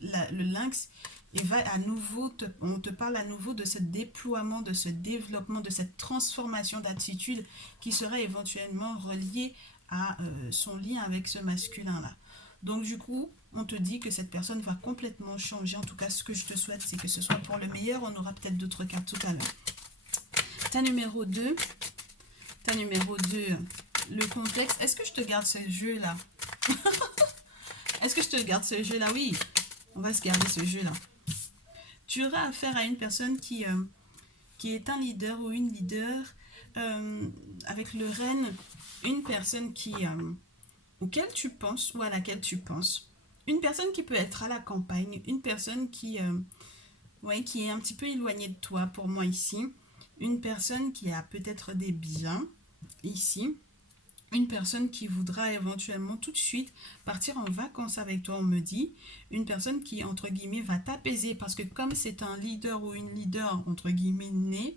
le lynx. Et va à nouveau, on te parle à nouveau de ce déploiement, de ce développement, de cette transformation d'attitude qui sera éventuellement reliée à son lien avec ce masculin-là. Donc du coup, on te dit que cette personne va complètement changer. En tout cas, ce que je te souhaite, c'est que ce soit pour le meilleur. On aura peut-être d'autres cartes tout à l'heure. Ta numéro 2, le contexte. Est-ce que je te garde ce jeu-là? Est-ce que je te garde ce jeu-là? Oui, on va se garder ce jeu-là. Tu auras affaire à une personne qui est un leader ou une leader avec le renne, une personne auquel tu penses ou à laquelle tu penses. Une personne qui peut être à la campagne, une personne qui est un petit peu éloignée de toi pour moi ici. Une personne qui a peut-être des biens ici. Une personne qui voudra éventuellement tout de suite partir en vacances avec toi, on me dit. Une personne qui, entre guillemets, va t'apaiser parce que comme c'est un leader ou une leader, entre guillemets, né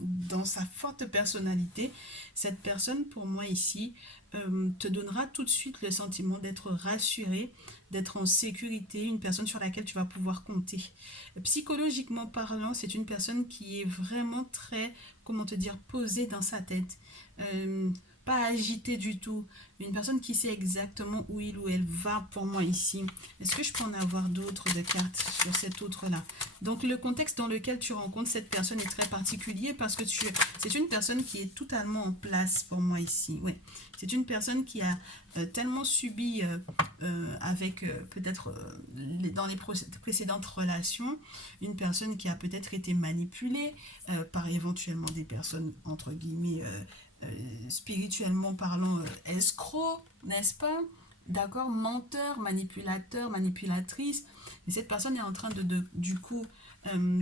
dans sa forte personnalité, cette personne, pour moi ici, te donnera tout de suite le sentiment d'être rassuré, d'être en sécurité, une personne sur laquelle tu vas pouvoir compter. Psychologiquement parlant, c'est une personne qui est vraiment très, comment te dire, posée dans sa tête. Pas agité du tout, Une personne qui sait exactement où il ou elle va pour moi ici. Est-ce que je peux en avoir d'autres de cartes sur cet autre-là? Donc le contexte dans lequel tu rencontres cette personne est très particulier parce que c'est une personne qui est totalement en place pour moi ici. Ouais. C'est une personne qui a tellement subi avec peut-être dans les précédentes relations, une personne qui a peut-être été manipulée par éventuellement des personnes entre guillemets spirituellement parlant escrocs, n'est-ce pas? D'accord, menteur, manipulateur, manipulatrice. Et cette personne est en train du coup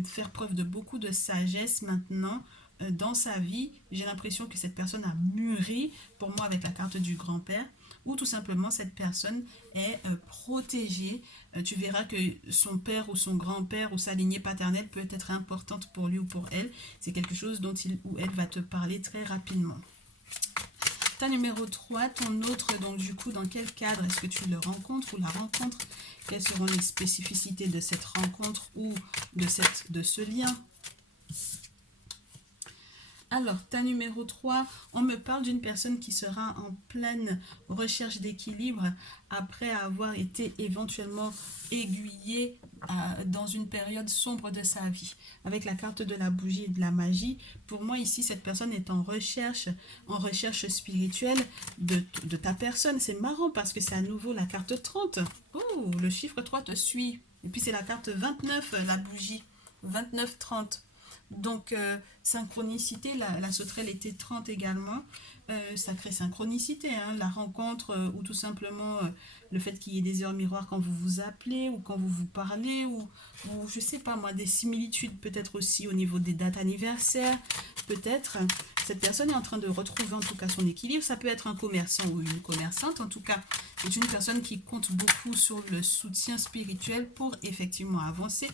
faire preuve de beaucoup de sagesse maintenant dans sa vie. J'ai l'impression que cette personne a mûri, pour moi avec la carte du grand-père, ou tout simplement cette personne est protégée. Tu verras que son père ou son grand-père ou sa lignée paternelle peut être importante pour lui ou pour elle. C'est quelque chose dont il ou elle va te parler très rapidement. Ta numéro 3, ton autre, donc du coup, dans quel cadre est-ce que tu le rencontres ou la rencontres? Quelles seront les spécificités de cette rencontre ou de ce lien? Alors, ta numéro 3, on me parle d'une personne qui sera en pleine recherche d'équilibre après avoir été éventuellement aiguillée dans une période sombre de sa vie. Avec la carte de la bougie et de la magie, pour moi ici, cette personne est en recherche spirituelle de ta personne. C'est marrant parce que c'est à nouveau la carte 30. Oh, le chiffre 3 te suit. Et puis c'est la carte 29, la bougie. 29-30. Donc, synchronicité, la sauterelle était 30 également. Sacrée synchronicité, hein, la rencontre ou tout simplement le fait qu'il y ait des heures miroirs quand vous vous appelez ou quand vous vous parlez ou je sais pas moi, des similitudes peut-être aussi au niveau des dates anniversaires. Peut-être cette personne est en train de retrouver en tout cas son équilibre. Ça peut être un commerçant ou une commerçante. En tout cas, c'est une personne qui compte beaucoup sur le soutien spirituel pour effectivement avancer.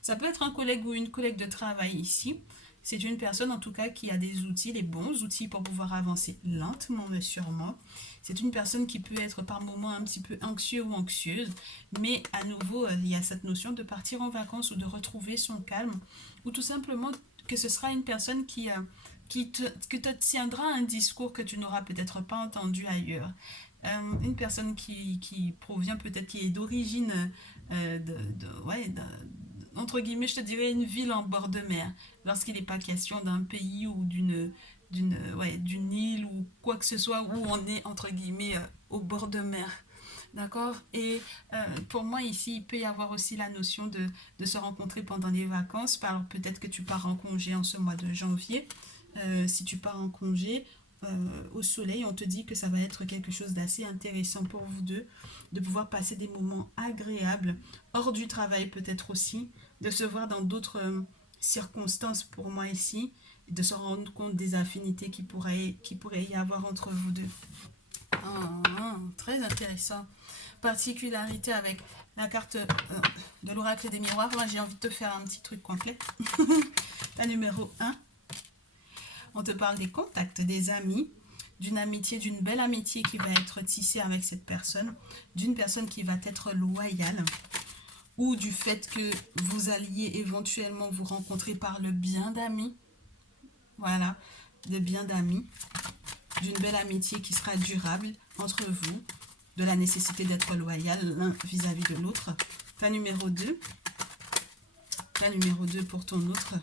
Ça peut être un collègue ou une collègue de travail ici. C'est une personne en tout cas qui a des outils, les bons outils pour pouvoir avancer lentement mais sûrement. C'est une personne qui peut être par moments un petit peu anxieux ou anxieuse. Mais à nouveau, il y a cette notion de partir en vacances ou de retrouver son calme. Ou tout simplement que ce sera une personne que te tiendra un discours que tu n'auras peut-être pas entendu ailleurs. Une personne qui provient peut-être, qui est d'origine entre guillemets, je te dirais une ville en bord de mer, lorsqu'il n'est pas question d'un pays ou d'une île ou quoi que ce soit où on est entre guillemets au bord de mer. D'accord. Et pour moi ici, il peut y avoir aussi la notion de se rencontrer pendant les vacances. Alors peut-être que tu pars en congé en ce mois de janvier. Si tu pars en congé au soleil, on te dit que ça va être quelque chose d'assez intéressant pour vous deux, de pouvoir passer des moments agréables, hors du travail peut-être aussi, de se voir dans d'autres circonstances pour moi ici, de se rendre compte des affinités qui pourrait y avoir entre vous deux. Très intéressant. Particularité avec la carte de l'oracle des miroirs. Moi, j'ai envie de te faire un petit truc complet. La numéro 1. On te parle des contacts, des amis, d'une amitié, d'une belle amitié qui va être tissée avec cette personne, d'une personne qui va être loyale, ou du fait que vous alliez éventuellement vous rencontrer par le bien d'amis. Voilà, de bien d'amis, d'une belle amitié qui sera durable entre vous, de la nécessité d'être loyal l'un vis-à-vis de l'autre. Ta numéro 2. Ta numéro 2 pour ton autre.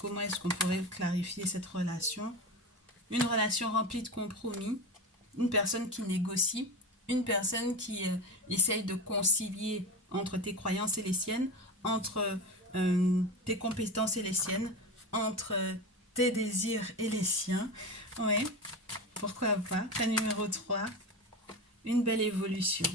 Comment est-ce qu'on pourrait clarifier cette relation? Une relation remplie de compromis, une personne qui négocie, une personne qui essaye de concilier entre tes croyances et les siennes, entre tes compétences et les siennes, entre tes désirs et les siens. Oui, pourquoi pas. Ta numéro 3, une belle évolution.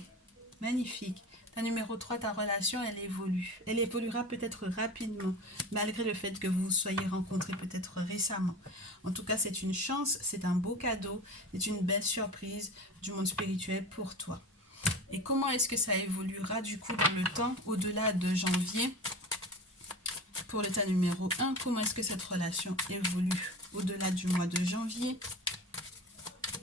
Magnifique. Ta numéro 3, ta relation, elle évolue. Elle évoluera peut-être rapidement, malgré le fait que vous vous soyez rencontrés peut-être récemment. En tout cas, c'est une chance, c'est un beau cadeau, c'est une belle surprise du monde spirituel pour toi. Et comment est-ce que ça évoluera du coup dans le temps, au-delà de janvier? Pour le tas numéro 1, comment est-ce que cette relation évolue au-delà du mois de janvier?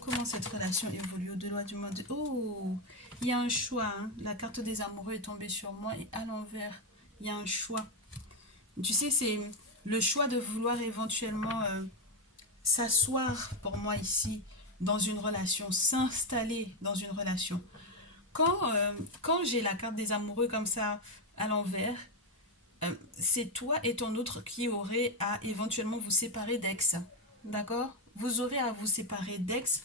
Comment cette relation évolue au-delà du mois de... Oh, il y a un choix. Hein. La carte des amoureux est tombée sur moi et à l'envers, il y a un choix. Tu sais, c'est le choix de vouloir éventuellement s'asseoir pour moi ici dans une relation, s'installer dans une relation. Quand j'ai la carte des amoureux comme ça à l'envers, c'est toi et ton autre qui aurez à éventuellement vous séparer d'ex. D'accord? Vous aurez à vous séparer d'ex,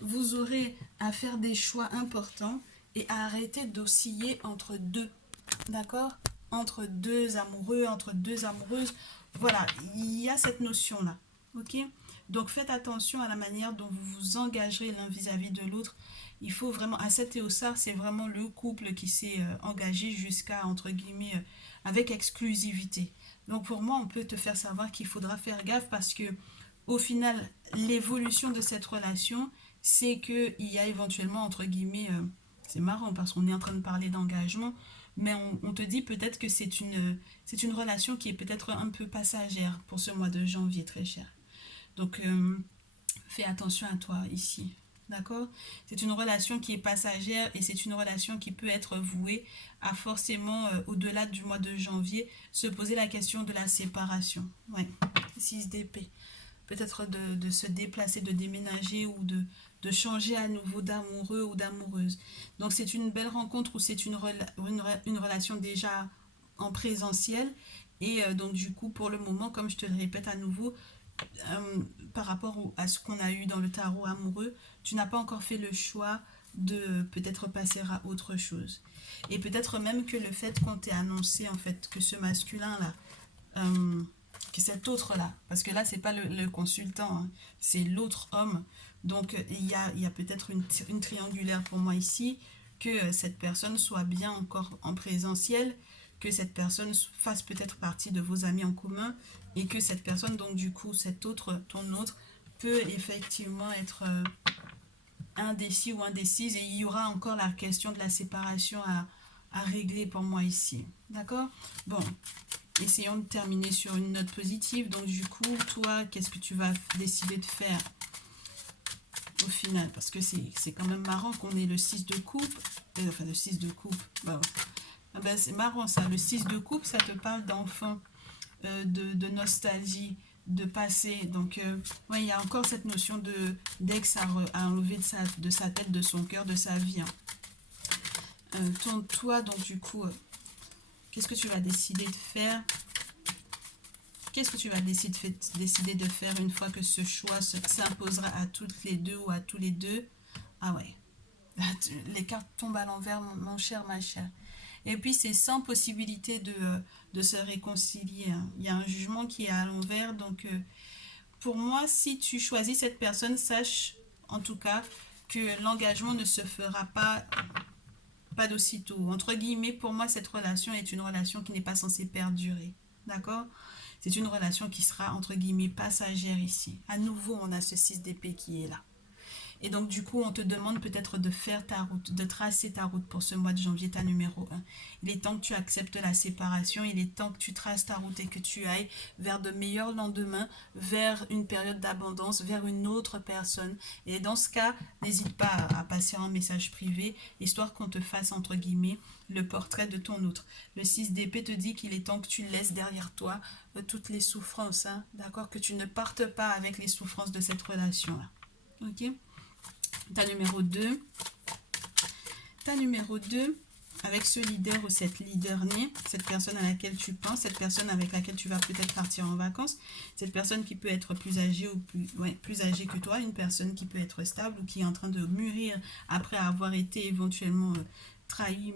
vous aurez à faire des choix importants et à arrêter d'osciller entre deux. D'accord? Entre deux amoureux, entre deux amoureuses. Voilà, il y a cette notion-là. Ok? Donc faites attention à la manière dont vous vous engagerez l'un vis-à-vis de l'autre. Il faut vraiment, à cet et au ça, c'est vraiment le couple qui s'est engagé jusqu'à, entre guillemets, avec exclusivité. Donc pour moi, on peut te faire savoir qu'il faudra faire gaffe parce que au final, l'évolution de cette relation, c'est qu'il y a éventuellement, entre guillemets, c'est marrant parce qu'on est en train de parler d'engagement, mais on te dit peut-être que c'est une relation qui est peut-être un peu passagère pour ce mois de janvier, très cher. Donc, fais attention à toi ici. D'accord? C'est une relation qui est passagère et c'est une relation qui peut être vouée à forcément, au-delà du mois de janvier, se poser la question de la séparation. Ouais, 6 d'épée. Peut-être de se déplacer, de déménager ou de changer à nouveau d'amoureux ou d'amoureuse. Donc c'est une belle rencontre ou c'est une relation déjà en présentiel. Et donc du coup, pour le moment, comme je te le répète à nouveau, par rapport à ce qu'on a eu dans le tarot amoureux, tu n'as pas encore fait le choix de peut-être passer à autre chose. Et peut-être même que le fait qu'on t'ait annoncé en fait que ce masculin-là, que cet autre-là, parce que là c'est pas le consultant, hein, c'est l'autre homme. Donc il y a peut-être une triangulaire pour moi ici, que cette personne soit bien encore en présentiel, que cette personne fasse peut-être partie de vos amis en commun et que cette personne, donc du coup, cet autre, ton autre, peut effectivement être indécis ou indécise et il y aura encore la question de la séparation à régler pour moi ici. D'accord? Bon, essayons de terminer sur une note positive. Donc du coup, toi, qu'est-ce que tu vas décider de faire au final? Parce que c'est quand même marrant qu'on ait le 6 de coupe. Enfin, le 6 de coupe. Bon. Ah ben, c'est marrant ça. Le 6 de coupe, ça te parle d'enfant, de nostalgie, de passé. Donc, ouais, il y a encore cette notion d'ex à enlever de sa tête, de son cœur, de sa vie. Hein. Toi, donc du coup, qu'est-ce que tu vas décider de faire? Qu'est-ce que tu vas décider de faire une fois que ce choix s'imposera à toutes les deux ou à tous les deux? Ah ouais, les cartes tombent à l'envers, mon cher, ma chère. Et puis c'est sans possibilité de se réconcilier. Hein. Il y a un jugement qui est à l'envers. Donc pour moi, si tu choisis cette personne, sache en tout cas que l'engagement ne se fera pas d'aussitôt. Entre guillemets, pour moi, cette relation est une relation qui n'est pas censée perdurer. D'accord? C'est une relation qui sera, entre guillemets, passagère ici. À nouveau, on a ce 6 d'épée qui est là. Et donc, du coup, on te demande peut-être de faire ta route, de tracer ta route pour ce mois de janvier, ta numéro 1. Il est temps que tu acceptes la séparation, il est temps que tu traces ta route et que tu ailles vers de meilleurs lendemains, vers une période d'abondance, vers une autre personne. Et dans ce cas, n'hésite pas à passer en message privé, histoire qu'on te fasse, entre guillemets, le portrait de ton autre. Le 6 d'épée te dit qu'il est temps que tu laisses derrière toi toutes les souffrances, hein, d'accord? Que tu ne partes pas avec les souffrances de cette relation-là. Ok? Ta numéro 2. Ta numéro 2, avec ce leader ou cette leader née, cette personne à laquelle tu penses, cette personne avec laquelle tu vas peut-être partir en vacances, cette personne qui peut être plus âgée ou plus âgée que toi, une personne qui peut être stable ou qui est en train de mûrir après avoir été éventuellement trahi,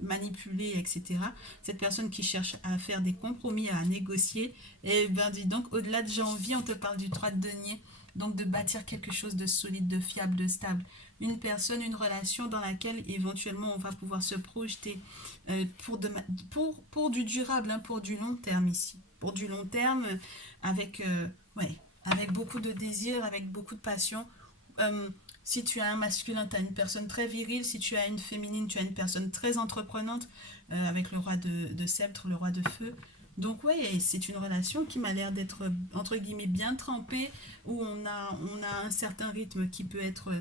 manipulé, etc. Cette personne qui cherche à faire des compromis, à négocier, et ben dis donc, au-delà de janvier, on te parle du 3 de denier. Donc de bâtir quelque chose de solide, de fiable, de stable. Une personne, une relation dans laquelle éventuellement on va pouvoir se projeter pour du durable, hein, pour du long terme ici. Pour du long terme, avec, avec beaucoup de désir, avec beaucoup de passion. Si tu as un masculin, tu as une personne très virile. Si tu as une féminine, tu as une personne très entreprenante, avec le roi de sceptre, le roi de feu. Donc ouais, c'est une relation qui m'a l'air d'être, entre guillemets, bien trempée, où on a un certain rythme qui peut être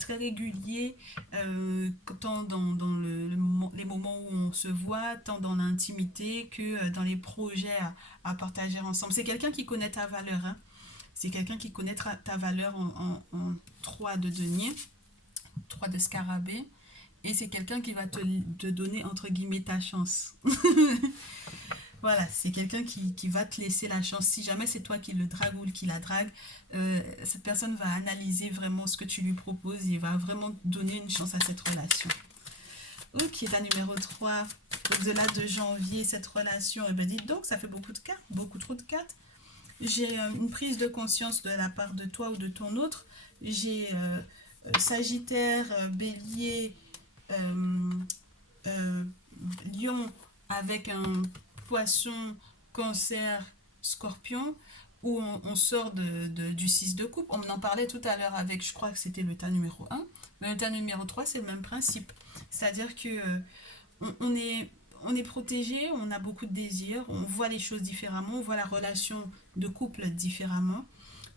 très régulier, tant dans les moments où on se voit, tant dans l'intimité que dans les projets à partager ensemble. C'est quelqu'un qui connaît ta valeur, hein. C'est quelqu'un qui connaît ta valeur en 3 de denier, 3 de scarabée. Et c'est quelqu'un qui va te donner, entre guillemets, ta chance. Voilà, c'est quelqu'un qui va te laisser la chance. Si jamais c'est toi qui le drague ou qui la drague, cette personne va analyser vraiment ce que tu lui proposes et va vraiment donner une chance à cette relation. Ok, la numéro 3, au-delà de janvier, cette relation, eh ben dites donc, ça fait beaucoup de cartes, beaucoup trop de cartes. J'ai une prise de conscience de la part de toi ou de ton autre. J'ai Sagittaire, Bélier, euh, euh, Lion avec un Poisson, Cancer, Scorpion, où on sort du 6 de coupe. On en parlait tout à l'heure avec, je crois que c'était le tas numéro 1. Mais le tas numéro 3, c'est le même principe. C'est-à-dire que on est protégé, on a beaucoup de désirs, on voit les choses différemment, on voit la relation de couple différemment.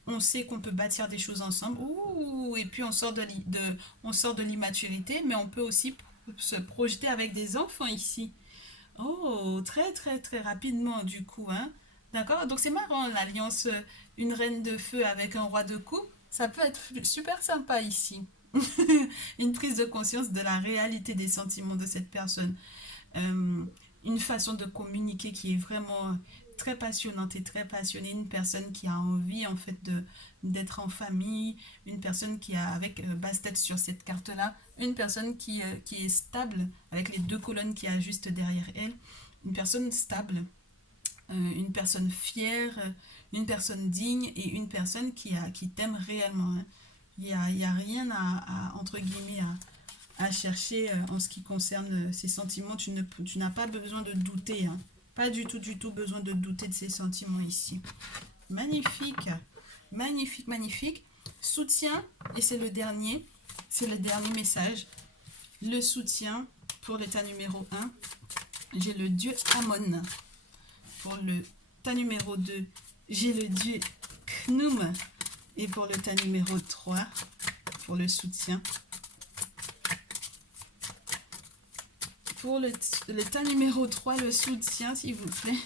On sait qu'on peut bâtir des choses ensemble. Ouh, et puis on sort de l'immaturité, mais on peut aussi se projeter avec des enfants ici. Oh, très très très rapidement du coup, hein. D'accord? Donc c'est marrant l'alliance une reine de feu avec un roi de coupe. Ça peut être super sympa ici. Une prise de conscience de la réalité des sentiments de cette personne. Euh, une façon de communiquer qui est vraiment très passionnante et très passionnée. Une personne qui a envie en fait d'être en famille. Une personne qui a, avec basse-tête sur cette carte-là, une personne qui est stable avec les deux colonnes qui ajustent derrière elle. Une personne stable, une personne fière, une personne digne et une personne qui t'aime réellement, hein. Il y a rien entre guillemets, à chercher en ce qui concerne ses sentiments. Tu n'as pas besoin de douter, hein. Pas du tout besoin de douter de ses sentiments ici. Magnifique, magnifique, magnifique. Soutien, et c'est le dernier message. Le soutien pour l'état numéro 1. J'ai le dieu Amon. Pour le tas numéro 2, j'ai le dieu Khnum. Et pour le tas numéro 3, pour le soutien. Pour le tas numéro 3, le soutien, s'il vous plaît.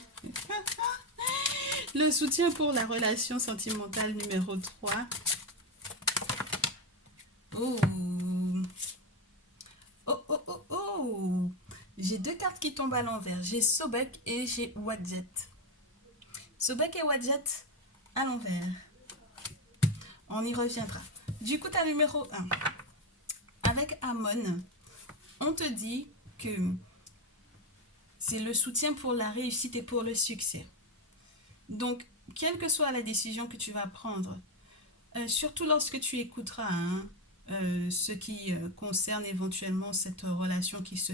Le soutien pour la relation sentimentale numéro 3. Oh. Oh, oh, oh, oh. J'ai deux cartes qui tombent à l'envers. J'ai Sobek et j'ai Wadjet. Sobek et Wadjet à l'envers. On y reviendra. Du coup, ta numéro 1. Avec Amon, on te dit que c'est le soutien pour la réussite et pour le succès. Donc, quelle que soit la décision que tu vas prendre, surtout lorsque tu écouteras ce qui concerne éventuellement cette relation qui se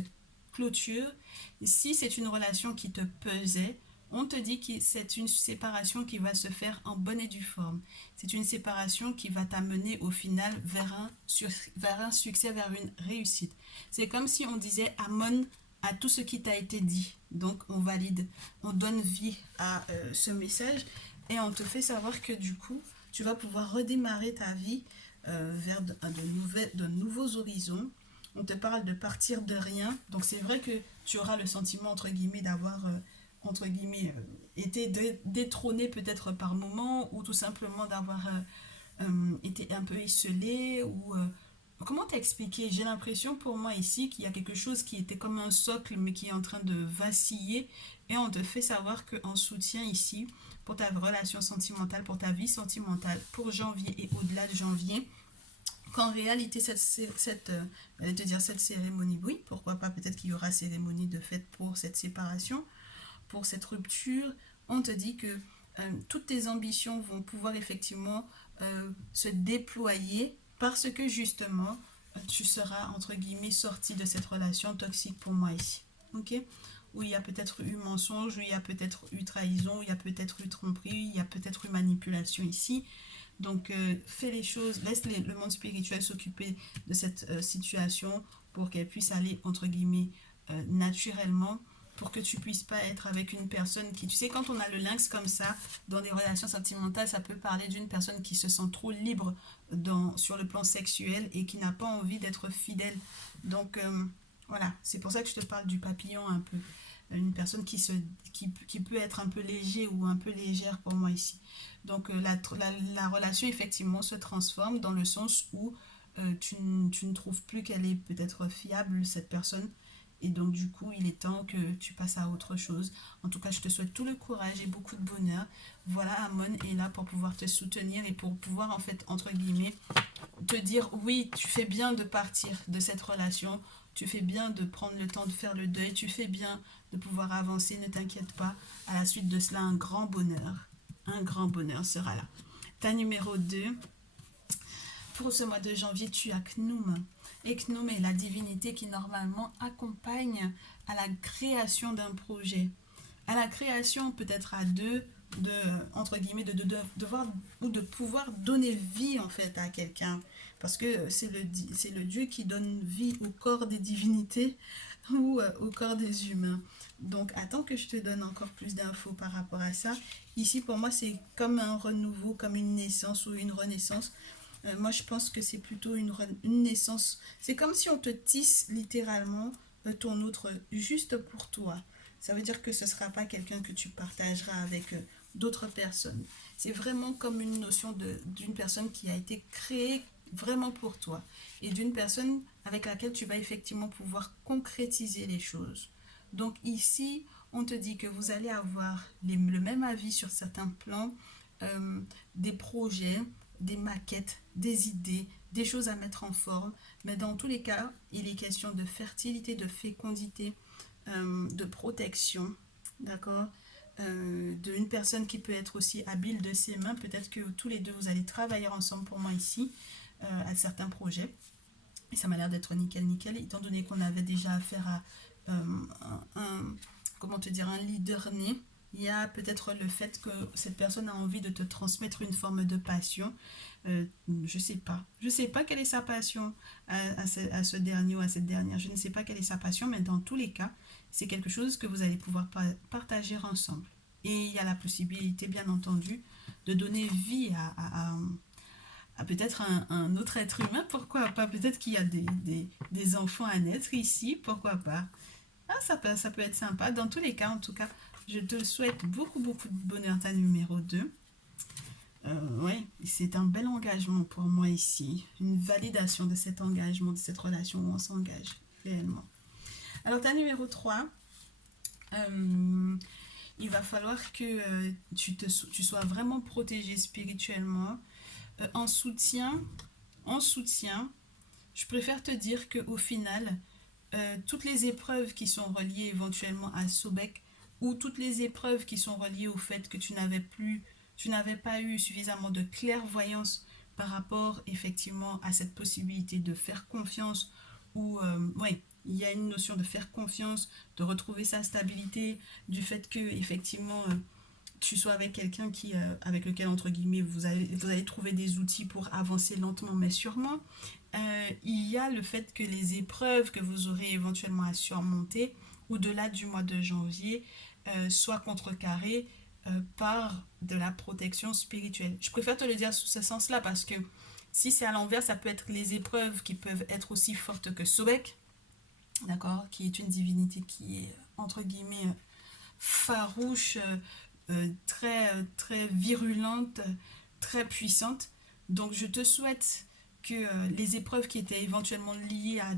clôture, si c'est une relation qui te pesait, on te dit que c'est une séparation qui va se faire en bonne et due forme. C'est une séparation qui va t'amener au final vers un succès, vers une réussite. C'est comme si on disait Amon à tout ce qui t'a été dit. Donc on valide, on donne vie à ce message et on te fait savoir que du coup, tu vas pouvoir redémarrer ta vie vers de nouveaux horizons. On te parle de partir de rien. Donc c'est vrai que tu auras le sentiment, entre guillemets, d'avoir entre guillemets, été détrôné peut-être par moment, ou tout simplement d'avoir été un peu esselé, ou comment t'expliquer? J'ai l'impression pour moi ici qu'il y a quelque chose qui était comme un socle, mais qui est en train de vaciller, et on te fait savoir qu'en soutien ici, pour ta relation sentimentale, pour ta vie sentimentale, pour janvier et au-delà de janvier, qu'en réalité, j'allais te dire cette cérémonie, oui, pourquoi pas, peut-être qu'il y aura cérémonie de fête pour cette séparation, pour cette rupture, on te dit que toutes tes ambitions vont pouvoir effectivement se déployer parce que justement, tu seras, entre guillemets, sorti de cette relation toxique pour moi ici. Ok? Où il y a peut-être eu mensonge, où il y a peut-être eu trahison, où il y a peut-être eu tromperie, il y a peut-être eu manipulation ici. Donc, fais les choses, laisse le monde spirituel s'occuper de cette situation pour qu'elle puisse aller, entre guillemets, naturellement, pour que tu puisses pas être avec une personne qui... Tu sais, quand on a le lynx comme ça, dans des relations sentimentales, ça peut parler d'une personne qui se sent trop libre sur le plan sexuel et qui n'a pas envie d'être fidèle. Donc, voilà, c'est pour ça que je te parle du papillon un peu. une personne qui peut être un peu léger ou un peu légère pour moi ici. Donc la relation effectivement se transforme dans le sens où tu ne trouves plus qu'elle est peut-être fiable, cette personne. Et donc du coup, il est temps que tu passes à autre chose. En tout cas, je te souhaite tout le courage et beaucoup de bonheur. Voilà, Amon est là pour pouvoir te soutenir et pour pouvoir en fait, entre guillemets, te dire oui, tu fais bien de partir de cette relation. Tu fais bien de prendre le temps de faire le deuil. Tu fais bien de pouvoir avancer. Ne t'inquiète pas. À la suite de cela, un grand bonheur sera là. Ta numéro 2. Pour ce mois de janvier, tu as Knoum. Et Knoum est la divinité qui normalement accompagne à la création d'un projet. À la création peut-être à deux, entre guillemets, devoir ou de pouvoir donner vie en fait à quelqu'un. Parce que c'est le Dieu qui donne vie au corps des divinités ou au corps des humains. Donc attends que je te donne encore plus d'infos par rapport à ça. Ici pour moi c'est comme un renouveau, comme une naissance ou une renaissance. Moi, je pense que c'est plutôt une naissance. C'est comme si on te tisse littéralement ton autre juste pour toi. Ça veut dire que ce ne sera pas quelqu'un que tu partageras avec d'autres personnes. C'est vraiment comme une notion d'une personne qui a été créée vraiment pour toi et d'une personne avec laquelle tu vas effectivement pouvoir concrétiser les choses. Donc ici, on te dit que vous allez avoir le même avis sur certains plans, des projets, des maquettes, des idées, des choses à mettre en forme. Mais dans tous les cas, il est question de fertilité, de fécondité, de protection, d'accord, d'une personne qui peut être aussi habile de ses mains. Peut-être que tous les deux, vous allez travailler ensemble pour moi ici, à certains projets. Et ça m'a l'air d'être nickel, nickel, étant donné qu'on avait déjà affaire à comment te dire, un leader né. Il y a peut-être le fait que cette personne a envie de te transmettre une forme de passion. Je sais pas. Je sais pas quelle est sa passion à ce dernier ou à cette dernière. Je ne sais pas quelle est sa passion, mais dans tous les cas, c'est quelque chose que vous allez pouvoir partager ensemble. Et il y a la possibilité, bien entendu, de donner vie à peut-être un autre être humain. Pourquoi pas? Peut-être qu'il y a des enfants à naître ici. Pourquoi pas? Ah, ça peut être sympa. Dans tous les cas, en tout cas, je te souhaite beaucoup, beaucoup de bonheur, ta numéro 2. Ouais, c'est un bel engagement pour moi ici. Une validation de cet engagement, de cette relation où on s'engage réellement. Alors, ta numéro 3, il va falloir que tu sois vraiment protégé spirituellement. En soutien, je préfère te dire qu'au final, toutes les épreuves qui sont reliées éventuellement à Sobek ou toutes les épreuves qui sont reliées au fait que tu n'avais pas eu suffisamment de clairvoyance par rapport effectivement à cette possibilité de faire confiance ou ouais, il y a une notion de faire confiance, de retrouver sa stabilité, du fait que effectivement tu sois avec quelqu'un avec lequel, entre guillemets, vous allez trouver des outils pour avancer lentement mais sûrement. Il y a le fait que les épreuves que vous aurez éventuellement à surmonter au-delà du mois de janvier soient contrecarrées par de la protection spirituelle. Je préfère te le dire sous ce sens-là parce que si c'est à l'envers, ça peut être les épreuves qui peuvent être aussi fortes que Sobek, d'accord, qui est une divinité qui est, entre guillemets, farouche, très virulente, très puissante. Donc je te souhaite que les épreuves qui étaient éventuellement liées à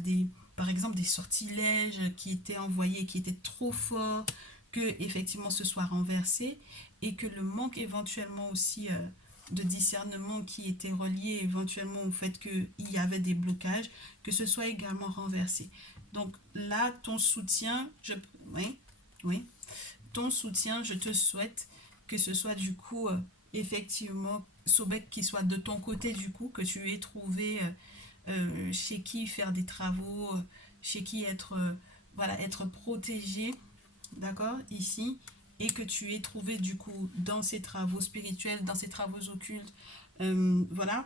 par exemple des sortilèges qui étaient envoyés, qui étaient trop forts, que effectivement ce soit renversé et que le manque éventuellement aussi de discernement qui était relié éventuellement au fait qu'il y avait des blocages, que ce soit également renversé. Donc là, ton soutien, oui, oui, ton soutien, je te souhaite que ce soit du coup effectivement Sobek qui soit de ton côté du coup, que tu aies trouvé chez qui faire des travaux, chez qui voilà, être protégé, d'accord, ici, et que tu aies trouvé du coup dans ces travaux spirituels, dans ces travaux occultes, voilà,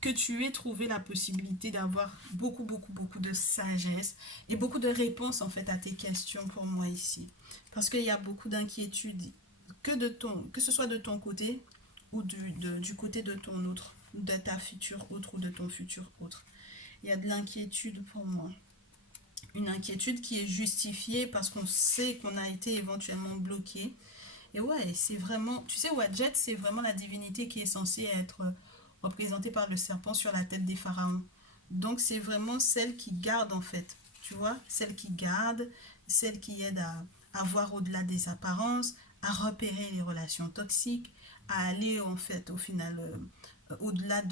que tu aies trouvé la possibilité d'avoir beaucoup, beaucoup, beaucoup de sagesse et beaucoup de réponses en fait à tes questions pour moi ici. Parce qu'il y a beaucoup d'inquiétudes, que ce soit de ton côté ou du côté de ton autre, de ta future autre ou de ton futur autre. Il y a de l'inquiétude pour moi. une inquiétude qui est justifiée parce qu'on sait qu'on a été éventuellement bloqué. Et ouais, c'est vraiment, tu sais, Wadjet, c'est vraiment la divinité qui est censée être représentée par le serpent sur la tête des pharaons. Donc c'est vraiment celle qui garde en fait, tu vois, celle qui garde, celle qui aide à voir au-delà des apparences, à repérer les relations toxiques, à aller en fait au final au-delà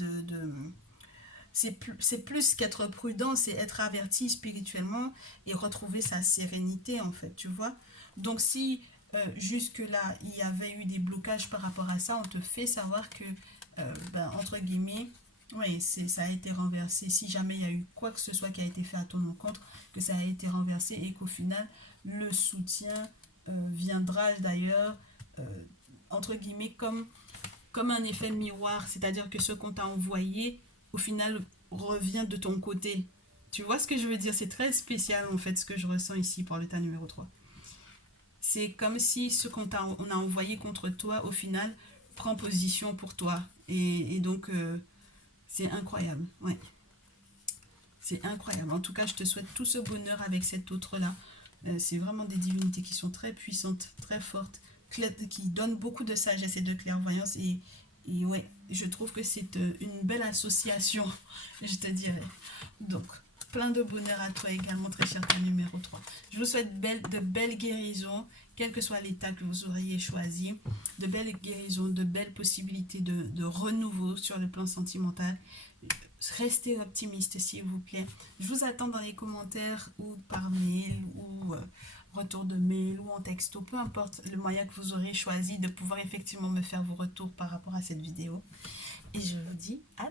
c'est plus qu'être prudent, c'est être averti spirituellement et retrouver sa sérénité en fait, tu vois. Donc si jusque-là il y avait eu des blocages par rapport à ça, on te fait savoir que, entre guillemets, oui, ça a été renversé. Si jamais il y a eu quoi que ce soit qui a été fait à ton encontre, que ça a été renversé et qu'au final, le soutien viendra d'ailleurs, euh, entre guillemets, comme un effet miroir, c'est-à-dire que ce qu'on t'a envoyé, au final, revient de ton côté. Tu vois ce que je veux dire? C'est très spécial, en fait, ce que je ressens ici pour l'état numéro 3. C'est comme si ce on a envoyé contre toi, au final, prend position pour toi. Et donc, c'est incroyable. Ouais, c'est incroyable. En tout cas, je te souhaite tout ce bonheur avec cette autre-là. C'est vraiment des divinités qui sont très puissantes, très fortes, qui donnent beaucoup de sagesse et de clairvoyance. Et ouais, je trouve que c'est une belle association, je te dirais. Donc, plein de bonheur à toi également, très cher ta numéro 3. Je vous souhaite de belles guérisons, quel que soit l'état que vous auriez choisi, de belles guérisons, de belles possibilités de renouveau sur le plan sentimental. Restez optimiste s'il vous plaît. Je vous attends dans les commentaires ou par mail ou retour de mail ou en texto, peu importe le moyen que vous aurez choisi de pouvoir effectivement me faire vos retours par rapport à cette vidéo. Et je vous dis à